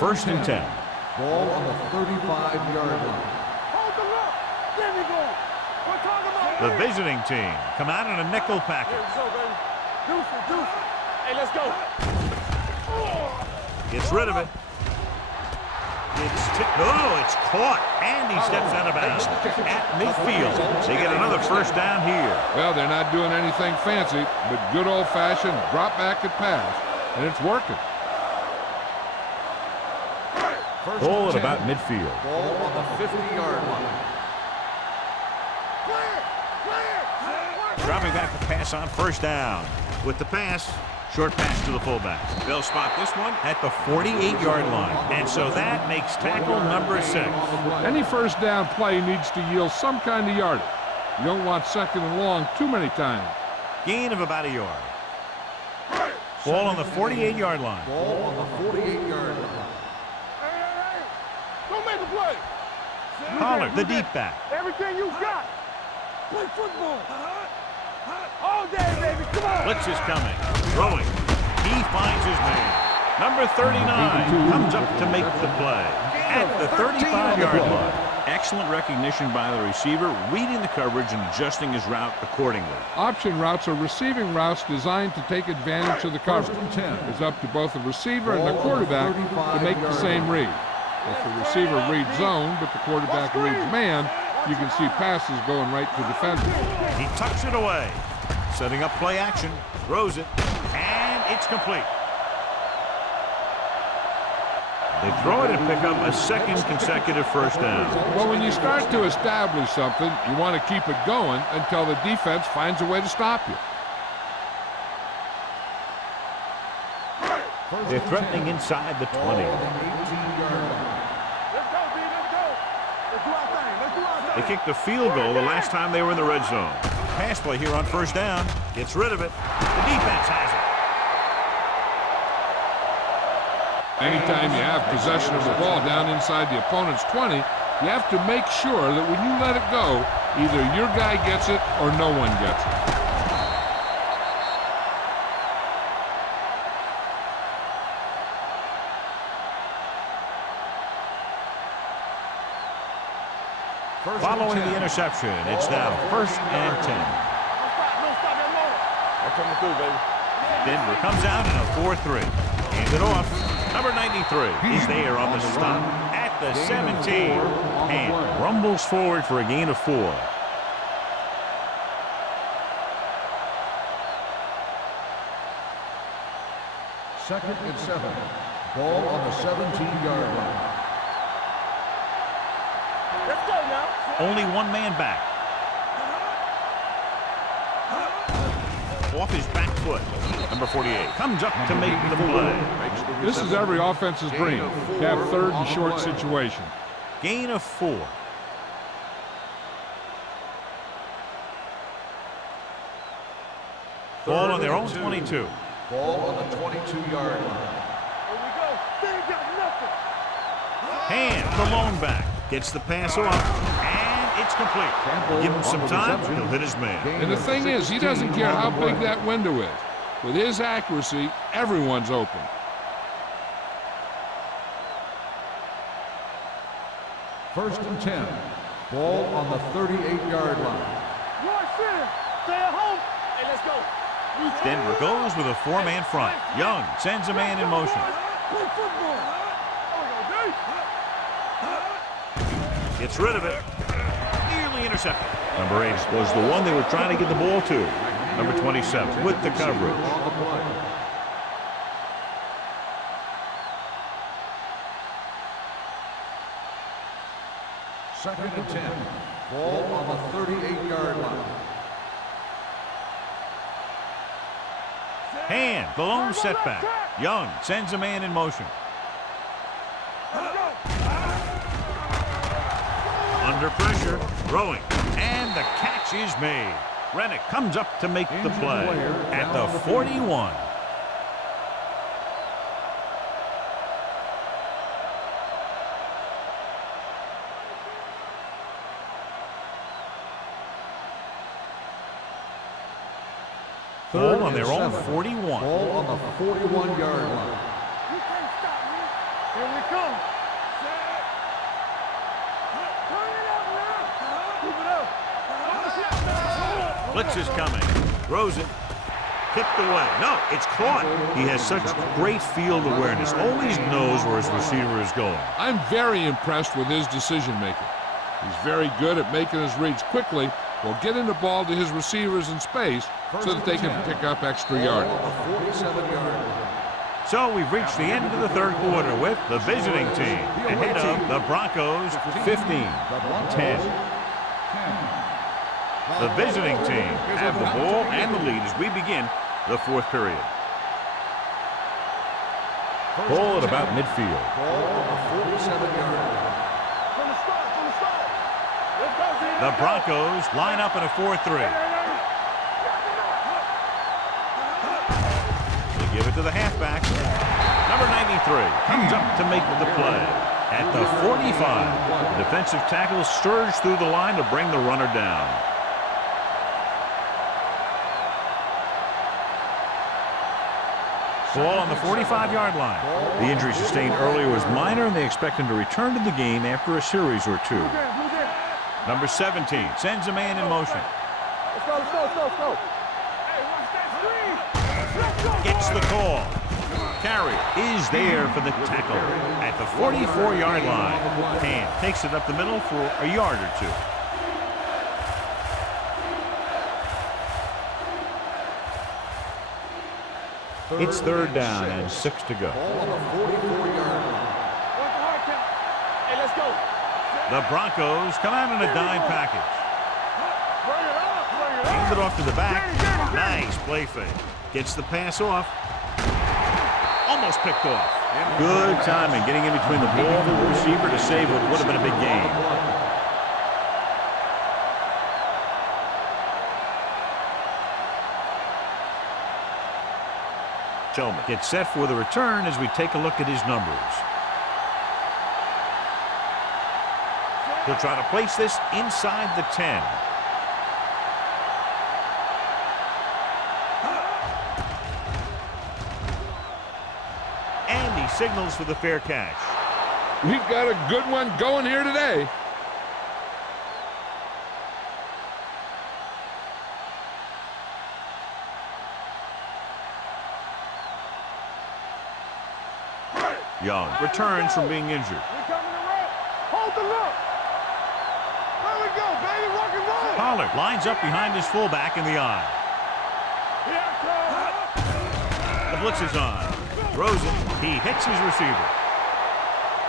First and 10. Ball on the 35-yard line. Hold the look. There we go. We're talking about The visiting team come out in a nickel package. Let's go, baby. Deuce it, deuce it. Hey, let's go. Gets rid of it. It's caught. And he steps out of bounds at midfield. They get another first down here. Well, they're not doing anything fancy, but good old-fashioned drop back and pass, and it's working. Ball at about midfield. Ball on the 50-yard line. Dropping back the pass on first down. With the pass, short pass to the fullback. They'll spot this one at the 48-yard line. And so that makes tackle number 6. Any first down play needs to yield some kind of yardage. You don't want second and long too many times. Gain of about a yard. Ball on the 48-yard line. Ball on the 48-yard line. Hey. Don't make a play. Pollard, the deep back. Everything you got. Play football. All day, baby. Come on. Blitz is coming. Throwing. He finds his man. Number 39 comes up to make the play at the 35-yard line. Excellent recognition by the receiver, reading the coverage and adjusting his route accordingly. Option routes are receiving routes designed to take advantage of the coverage. It's up to both the receiver and the quarterback to make the same read. If the receiver reads zone, but the quarterback reads man, you can see passes going right to defenders. He tucks it away. Setting up play action, throws it, and it's complete. They throw it and pick up a second consecutive first down. Well, when you start to establish something, you want to keep it going until the defense finds a way to stop you. They're threatening inside the 20. Let's go, B. Let's go. Let's do our thing. Let's do our thing. They kicked a field goal the last time they were in the red zone. Pass play here on first down. Gets rid of it. The defense has it. Anytime you have possession of the ball down inside the opponent's 20, you have to make sure that when you let it go, either your guy gets it or no one gets it. Following the interception, it's now first and 10. Don't stop that motor. I'm coming through, baby. Denver comes out in a 4-3. Hands it off. Number 93 is there on the stop at the 17. And rumbles forward for a gain of 4. Second and 7. Ball on the 17-yard line. Let's go now. Only one man back. Off his back foot. Number 48 comes up to make the play. This is every offense's dream, to have third and short situation. Gain of 4. Ball on their own 22. Ball on the 22-yard line. Here we go. They ain't got nothing. Hand the lone back. Gets the pass off. And it's complete. Give him some time. He'll hit his man. And the thing is, he doesn't care how big that window is. With his accuracy, everyone's open. First and 10. Ball on the 38-yard line. One center. Stay at home. Hey, let's go. Denver goes with a 4-man front. Young sends a man in motion. Play football. Gets rid of it. Nearly intercepted. Number 8 was the one they were trying to get the ball to. Number 27 with the coverage. On the play. Second and 10. Ball on the 38-yard line. Hand, the lone setback. Young sends a man in motion. Under pressure, throwing, and the catch is made. Rennick comes up to make the play at the 41. Ball on their own 41. Ball on the 41-yard line. You can't stop me. Here we come. Turn it up now. Keep it up. Blitz is coming. Throws it. Tipped away. No, it's caught. He has such great field awareness. Always knows where his receiver is going. I'm very impressed with his decision-making. He's very good at making his reads quickly while getting the ball to his receivers in space so that they can pick up extra yardage. So we've reached the end of the third quarter with the visiting team ahead of the Broncos 15-10. The visiting team have the ball and the lead as we begin the fourth period. Ball at about midfield. The Broncos line up in a 4-3. They give it to the halfback. Number 93 comes up to make the play. At the 45, the defensive tackle surged through the line to bring the runner down. Ball on the 45-yard line. The injury sustained earlier was minor, and they expect him to return to the game after a series or two. Number 17 sends a man in motion. Let's go. Gets the call. Carry is there for the tackle at the 44-yard line. And takes it up the middle for a yard or two. It's third down and 6 to go. Ball on the 44-yard line. Hey, let's go. The Broncos come out in a dime package. Hands it off to the back. Nice play fake. Gets the pass off. Almost picked off. Good timing getting in between the ball and the receiver to save what would have been a big gain. Tillman gets set for the return as we take a look at his numbers. He'll try to place this inside the 10. And he signals for the fair catch. We've got a good one going here today. Young returns from being injured. Hold the look. There we go, baby. Rock and roll. Pollard lines up behind his fullback in the eye. The blitz is on. Throws it. He hits his receiver.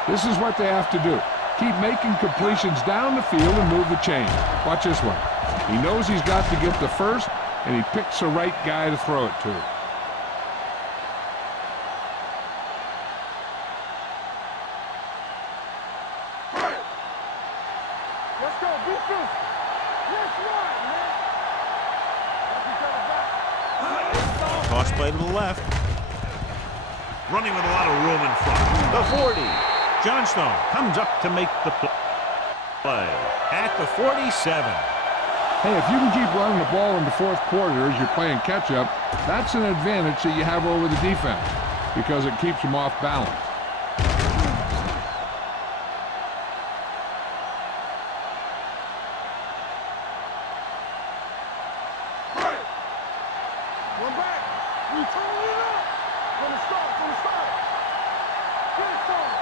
This is what they have to do. Keep making completions down the field and move the chain. Watch this one. He knows he's got to get the first, and he picks the right guy to throw it to. Let's go. Beat this. Let's run, man. Toss play to the left. Running with a lot of room in front. The 40. Johnstone comes up to make the play at the 47. Hey, if you can keep running the ball in the fourth quarter as you're playing catch-up, that's an advantage that you have over the defense because it keeps them off balance. One back. We turn it up. From the start. Get it forward.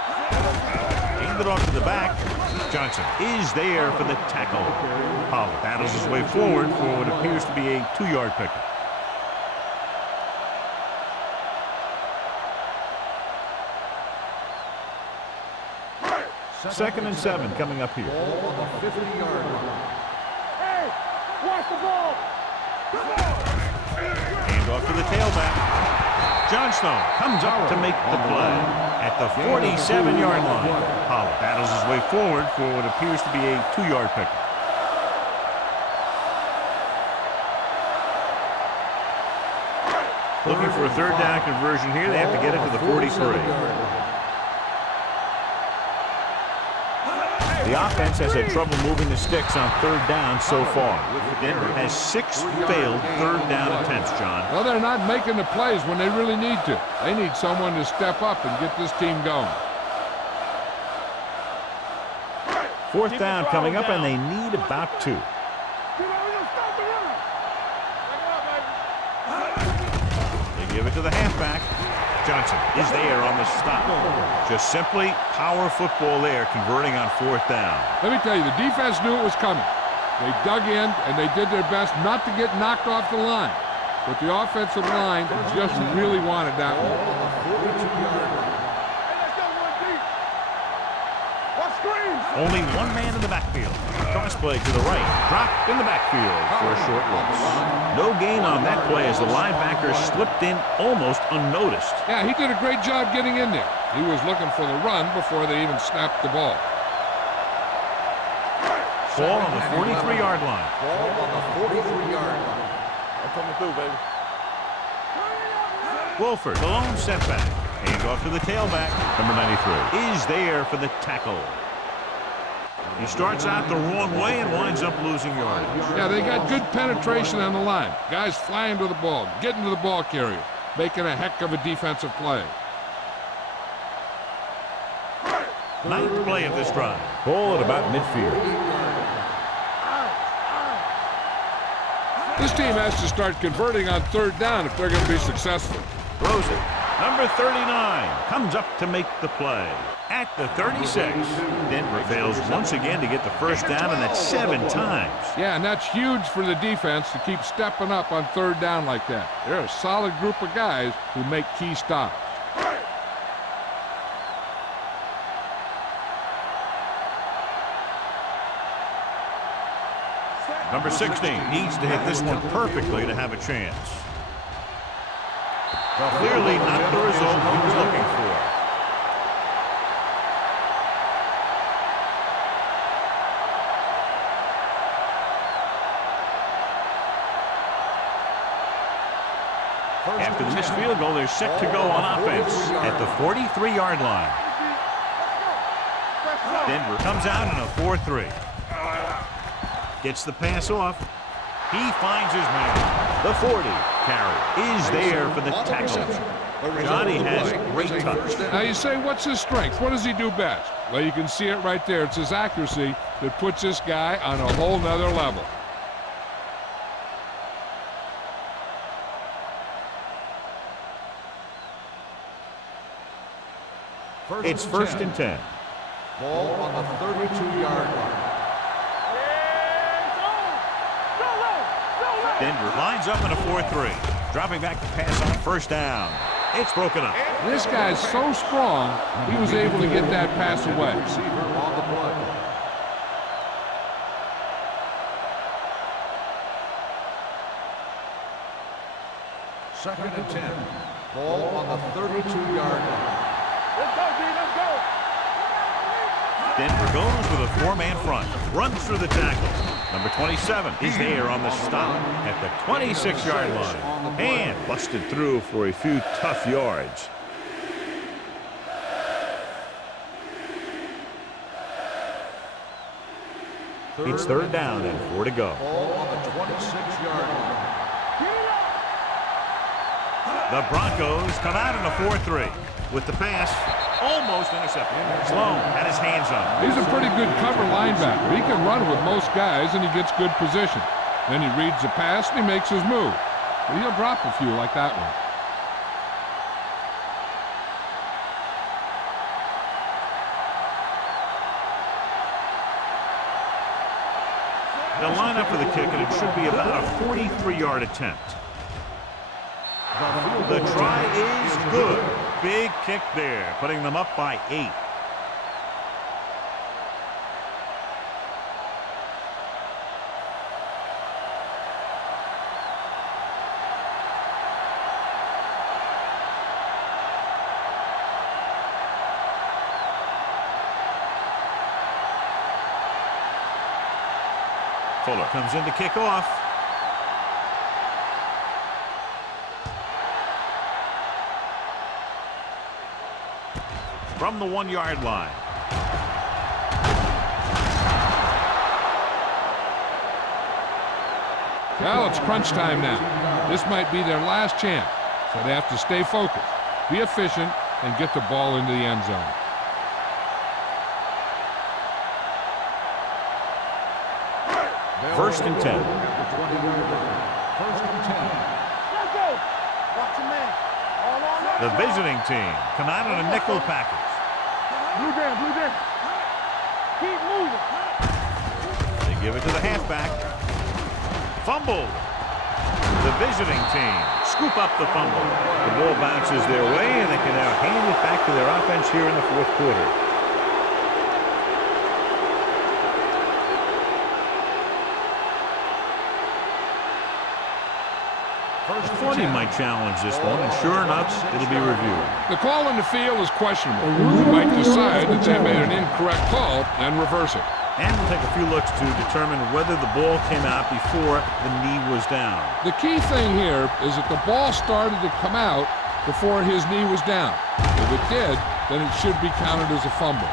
Hand it off to the back. Johnson is there for the tackle. Pollard battles his way forward for what appears to be a 2-yard pickup. Second and 7 coming up here. Ball on the 50-yard line. Hey, watch the ball. Hand off to the tailback. Johnstone comes up to make the play at the 47-yard line. Pollard battles his way forward for what appears to be a 2-yard pickup. Looking for a third down conversion here. They have to get it to the 43. The offense has had trouble moving the sticks on third down so far. Denver has 6 failed third down attempts, John. Well, they're not making the plays when they really need to. They need someone to step up and get this team going. Fourth down coming up, and they need about 2. They give it to the halfback. Johnson is there on the stop. Just simply power football there, converting on fourth down. Let me tell you, the defense knew it was coming. They dug in, and they did their best not to get knocked off the line. But the offensive line just really wanted that one. Only one man in the backfield. Toss play to the right. Dropped in the backfield for a short loss. No gain on that play as the linebacker slipped in almost unnoticed. Yeah, he did a great job getting in there. He was looking for the run before they even snapped the ball. Ball on the 43-yard line. Ball on the 43-yard line. I'm coming through, baby. Wolford, the lone setback. Hand off to the tailback. Number 93 is there for the tackle. He starts out the wrong way and winds up losing yardage. Yeah, they got good penetration on the line. Guys flying to the ball, getting to the ball carrier, making a heck of a defensive play. Ninth play of this drive. Ball at about midfield. This team has to start converting on third down if they're going to be successful. Throws it. Number 39 comes up to make the play. At the 36, Denver fails once again to get the first down, and that's 7 times. Yeah, and that's huge for the defense to keep stepping up on third down like that. They're a solid group of guys who make key stops. Number 16 needs to hit this one perfectly to have a chance. Clearly not the result he was looking for. After the missed field goal, they're set to go on offense at the 43-yard line. Denver comes out in a 4-3. Gets the pass off. He finds his man. The 40 carry is there for the tackle. Johnny has great touch. Now you say, what's his strength? What does he do best? Well, you can see it right there. It's his accuracy that puts this guy on a whole nother level. It's 1st and 10. Ball on the 32-yard line. Denver lines up in a 4-3. Dropping back to pass on 1st down. It's broken up. This guy's so strong, he was able to get that pass away. Receiver on the play. Second and 10. Ball on the 32-yard line. Let's go, D, let's go. Denver goes with a 4-man front. Runs through the tackle. Number 27 is there on the stop at the 26-yard line. And busted through for a few tough yards. It's 3rd down and 4 to go. Ball on the 26-yard line. The Broncos come out in a 4-3 with the pass almost intercepted. Sloan had his hands on it. He's a pretty good cover linebacker. He can run with most guys, and he gets good position. Then he reads the pass, and he makes his move. But he'll drop a few like that one. They'll line up for the kick, and it should be about a 43-yard attempt. The try is good. Big kick there, putting them up by 8. Fuller comes in to kick off. From the 1-yard line. Well, it's crunch time now. This might be their last chance, so they have to stay focused, be efficient, and get the ball into the end zone. First and 10. First and 10. Let's go. Watch your man. All on that. The visiting team come out in a nickel package. Blue down, blue down. Keep moving. They give it to the halfback. Fumbled. The visiting team scoop up the fumble. The ball bounces their way, and they can now hand it back to their offense here in the 4th quarter. First 20 might challenge this one, and sure enough, it'll be reviewed. The call in the field is questionable. They might decide that they made an incorrect call and reverse it. And we'll take a few looks to determine whether the ball came out before the knee was down. The key thing here is that the ball started to come out before his knee was down. If it did, then it should be counted as a fumble.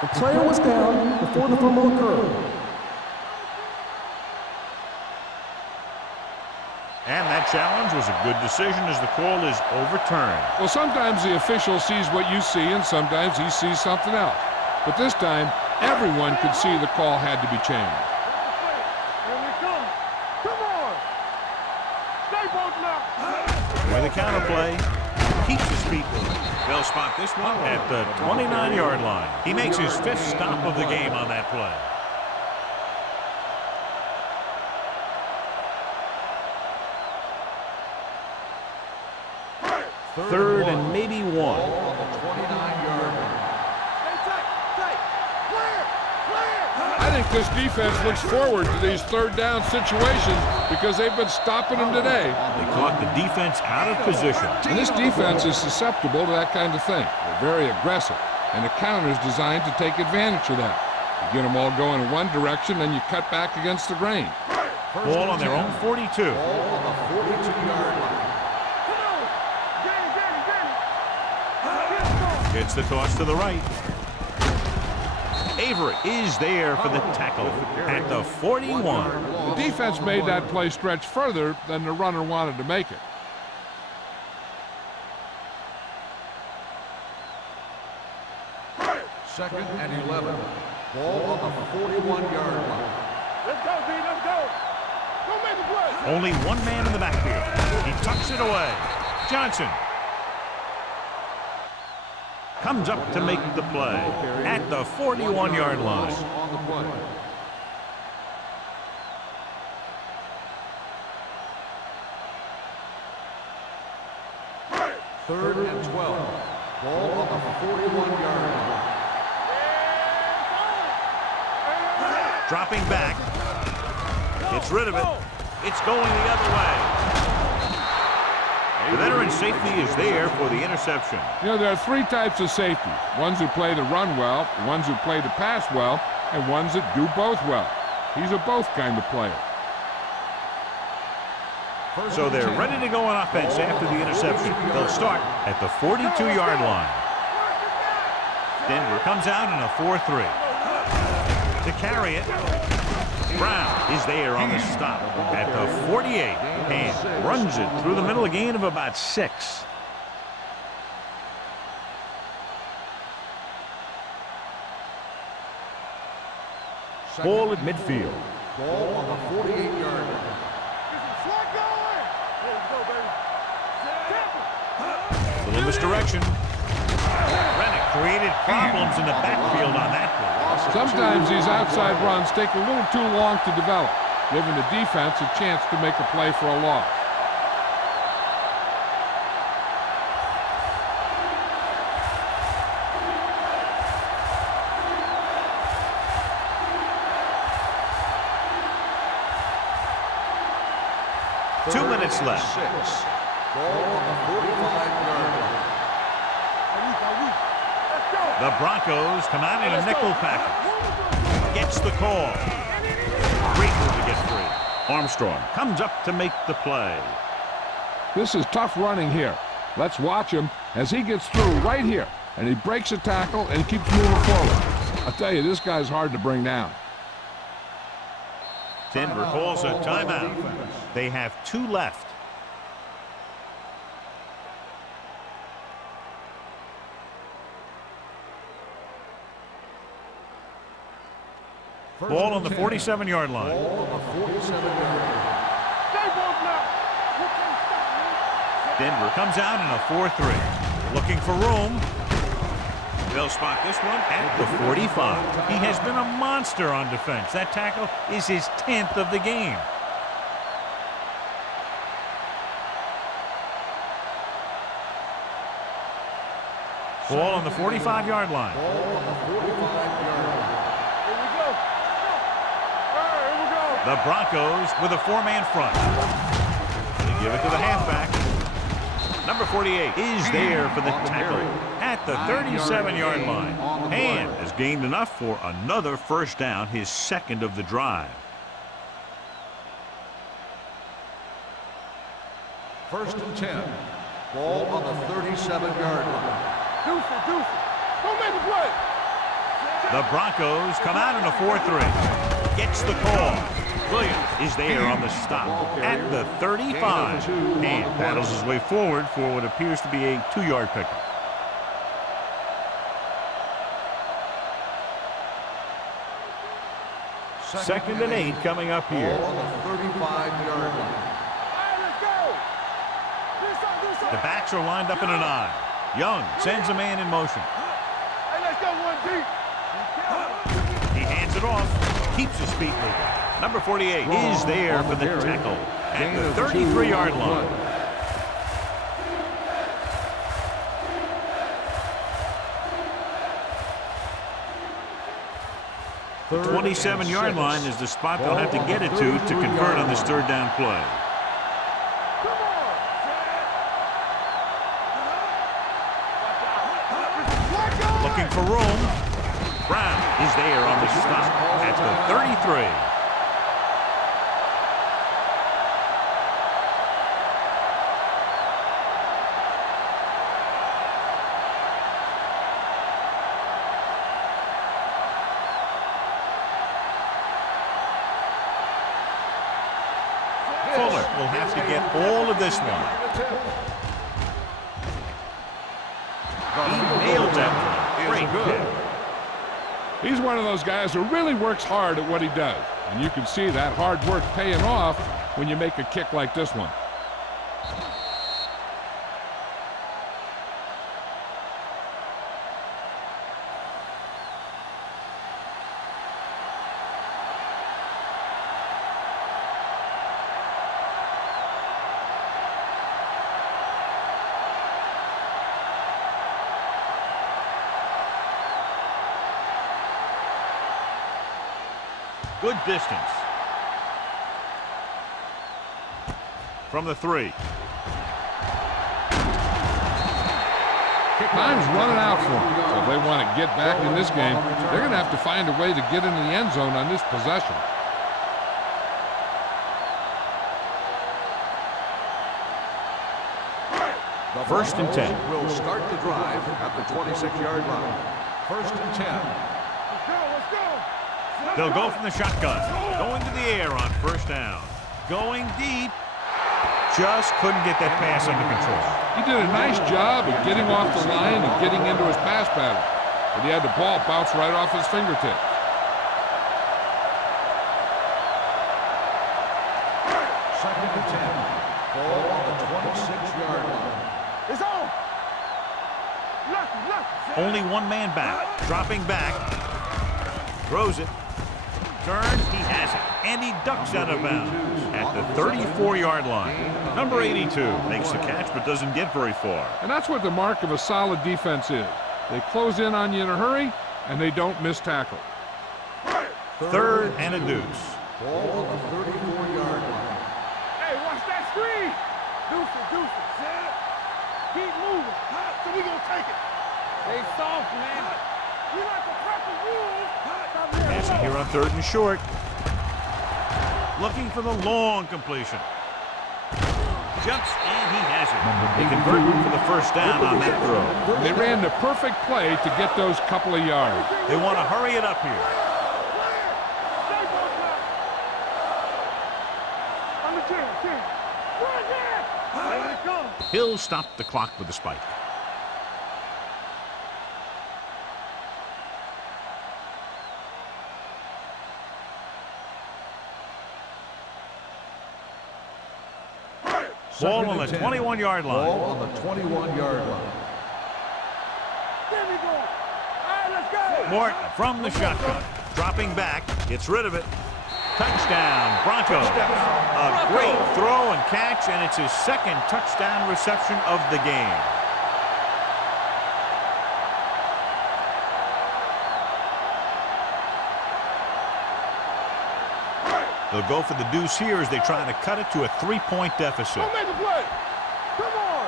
The player was down before the fumble occurred. And that challenge was a good decision as the call is overturned. Well, sometimes the official sees what you see, and sometimes he sees something else. But this time, everyone could see the call had to be changed. Here we come. Come on. Stay both now. With a counter play, keeps his feet moving. They'll spot this one at the 29-yard line. He makes his 5th stop of the game on that play. Third and maybe 1. On the 29-yard line. Stay tight. Tight. Clear. Clear. I think this defense looks forward to these third down situations because they've been stopping them today. They caught the defense out of position. And this defense is susceptible to that kind of thing. They're very aggressive, and the counter is designed to take advantage of that. You get them all going in one direction, then you cut back against the grain. Ball on their own 42. Ball on the 42-yard line. Come on. Get it. Get it. Get it. Gets the toss to the right. Avery is there for the tackle at the 41. The defense made that play stretch further than the runner wanted to make it. Second and 11. Ball on the 41-yard line. Let's go, B. Let's go. Go make a play. Only one man in the backfield. He tucks it away. Johnson comes up to make the play at the 41-yard line. On the play. Third and 12. Ball on the 41-yard line. Dropping back. Gets rid of it. It's going the other way. The veteran safety is there for the interception. You know, there are 3 types of safety. Ones who play to run well, ones who play to pass well, and ones that do both well. He's a both kind of player. So they're ready to go on offense after the interception. They'll start at the 42-yard line. Denver comes out in a 4-3. To carry it, Brown is there on the stop at the 48 and runs it through the middle, a gain of about 6. Ball at midfield. Ball on the 48-yard line. Slide going. Let's go, baby. Little misdirection. Rennick created problems in the backfield on that play. Sometimes these outside runs take a little too long to develop, giving the defense a chance to make a play for a loss. Two minutes left. 6. Ball on the 45-yard line. The Broncos come out in a nickel package. Gets the call. Great move to get free. Armstrong comes up to make the play. This is tough running here. Let's watch him as he gets through right here, and he breaks a tackle and keeps moving forward. I'll tell you, this guy's hard to bring down. Denver calls a timeout. They have 2 left. Ball on the 47-yard line. Ball on the 47-yard line. Stay both now. Denver comes out in a 4-3. Looking for room. They'll spot this one at the 45. He has been a monster on defense. That tackle is his 10th of the game. Ball on the 45-yard line. Ball on the 45-yard line. Here we go. All right, here we go. The Broncos with a 4-man front. They give it to the halfback. Number 48 is there for the tackle at the 37-yard line. And has gained enough for another first down, his second of the drive. First and 10. Ball on the 37-yard line. Deuce. Don't make a play. The Broncos come out in a 4-3. Gets the call. Williams is there on the stop at the 35 and battles his way forward for what appears to be a 2-yard pickup. Second and 8 coming up here. Ball on the 35-yard line. The backs are lined up in an I. Young sends a man in motion. Hey, let's go one deep. He hands it off, keeps his feet moving. Number 48 is there for the tackle at the 33-yard line. 27-yard line is the spot they'll have to get it to convert on this third down play. Looking for room. Brown is there on the stop at the 33. Fuller will have to get all of this one. He nailed that one. Great kick. He's one of those guys who really works hard at what he does. And you can see that hard work paying off when you make a kick like this one. Good distance. From the 3. Time's running out for them. So if they want to get back in this game, they're going to have to find a way to get into the end zone on this possession. First and 10. Will start the drive at the 26-yard line. First and 10. Let's go. They'll go from the shotgun. Going to the air on first down. Going deep. Just couldn't get that pass under control. He did a nice job of getting off the line and getting into his pass pattern. But he had the ball bounce right off his fingertips. Second and 10. Ball on the 26-yard line. It's on. Left. Only one man back. Dropping back. Throws it. Turns. He has it. And he ducks out of bounds at the 34-yard line. Number 82 makes the catch but doesn't get very far. And that's what the mark of a solid defense is. They close in on you in a hurry, and they don't miss tackle. Third and a deuce. Ball on the 34-yard line. Hey, watch that screen. Deuce. Keep moving. So we gonna take it. They soft, man. We like the proper rules. Passing here on third and short. Looking for the long completion. Jumps and he has it. They convert for the first down on that throw. They ran the perfect play to get those couple of yards. They want to hurry it up here. On the 10. Run there. There it comes. He'll stop the clock with a spike. Ball on the 21-yard line. Ball on the 21-yard line. There we go. All right, let's go. Morton from the shotgun. Dropping back. Gets rid of it. Touchdown, Broncos. A great throw and catch, and it's his second touchdown reception of the game. They'll go for the deuce here as they try to cut it to a 3-point deficit. Don't make a play. Come on.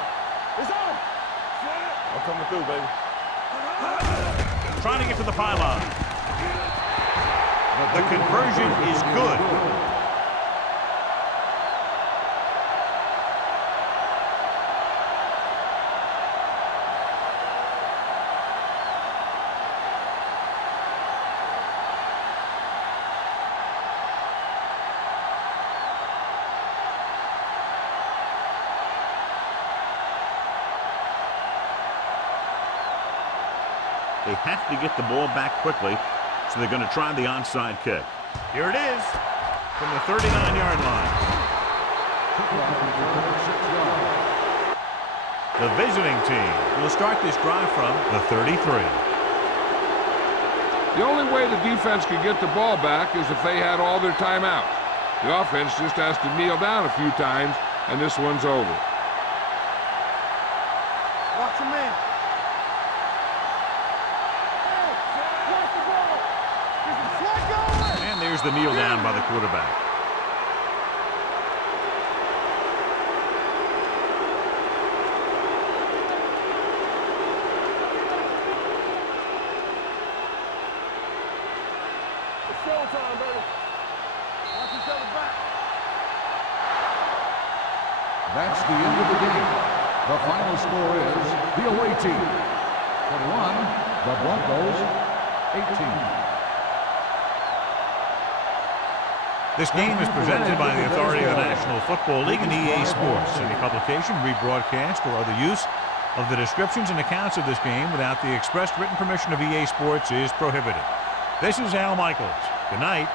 coming through, baby. Trying to get to the pylon. The conversion is good. They have to get the ball back quickly, so they're going to try the onside kick. Here it is from the 39-yard line. The visiting team will start this drive from the 33. The only way the defense could get the ball back is if they had all their timeouts. The offense just has to kneel down a few times, and this one's over. Watch your man. And there's the kneel down by the quarterback. It's showtime, baby. Watch each other back. That's the end of the game. The final score is the away team 21, the Broncos 18. This game is presented by the authority of the National Football League and EA Sports. Any publication, rebroadcast, or other use of the descriptions and accounts of this game without the expressed written permission of EA Sports is prohibited. This is Al Michaels. Good night.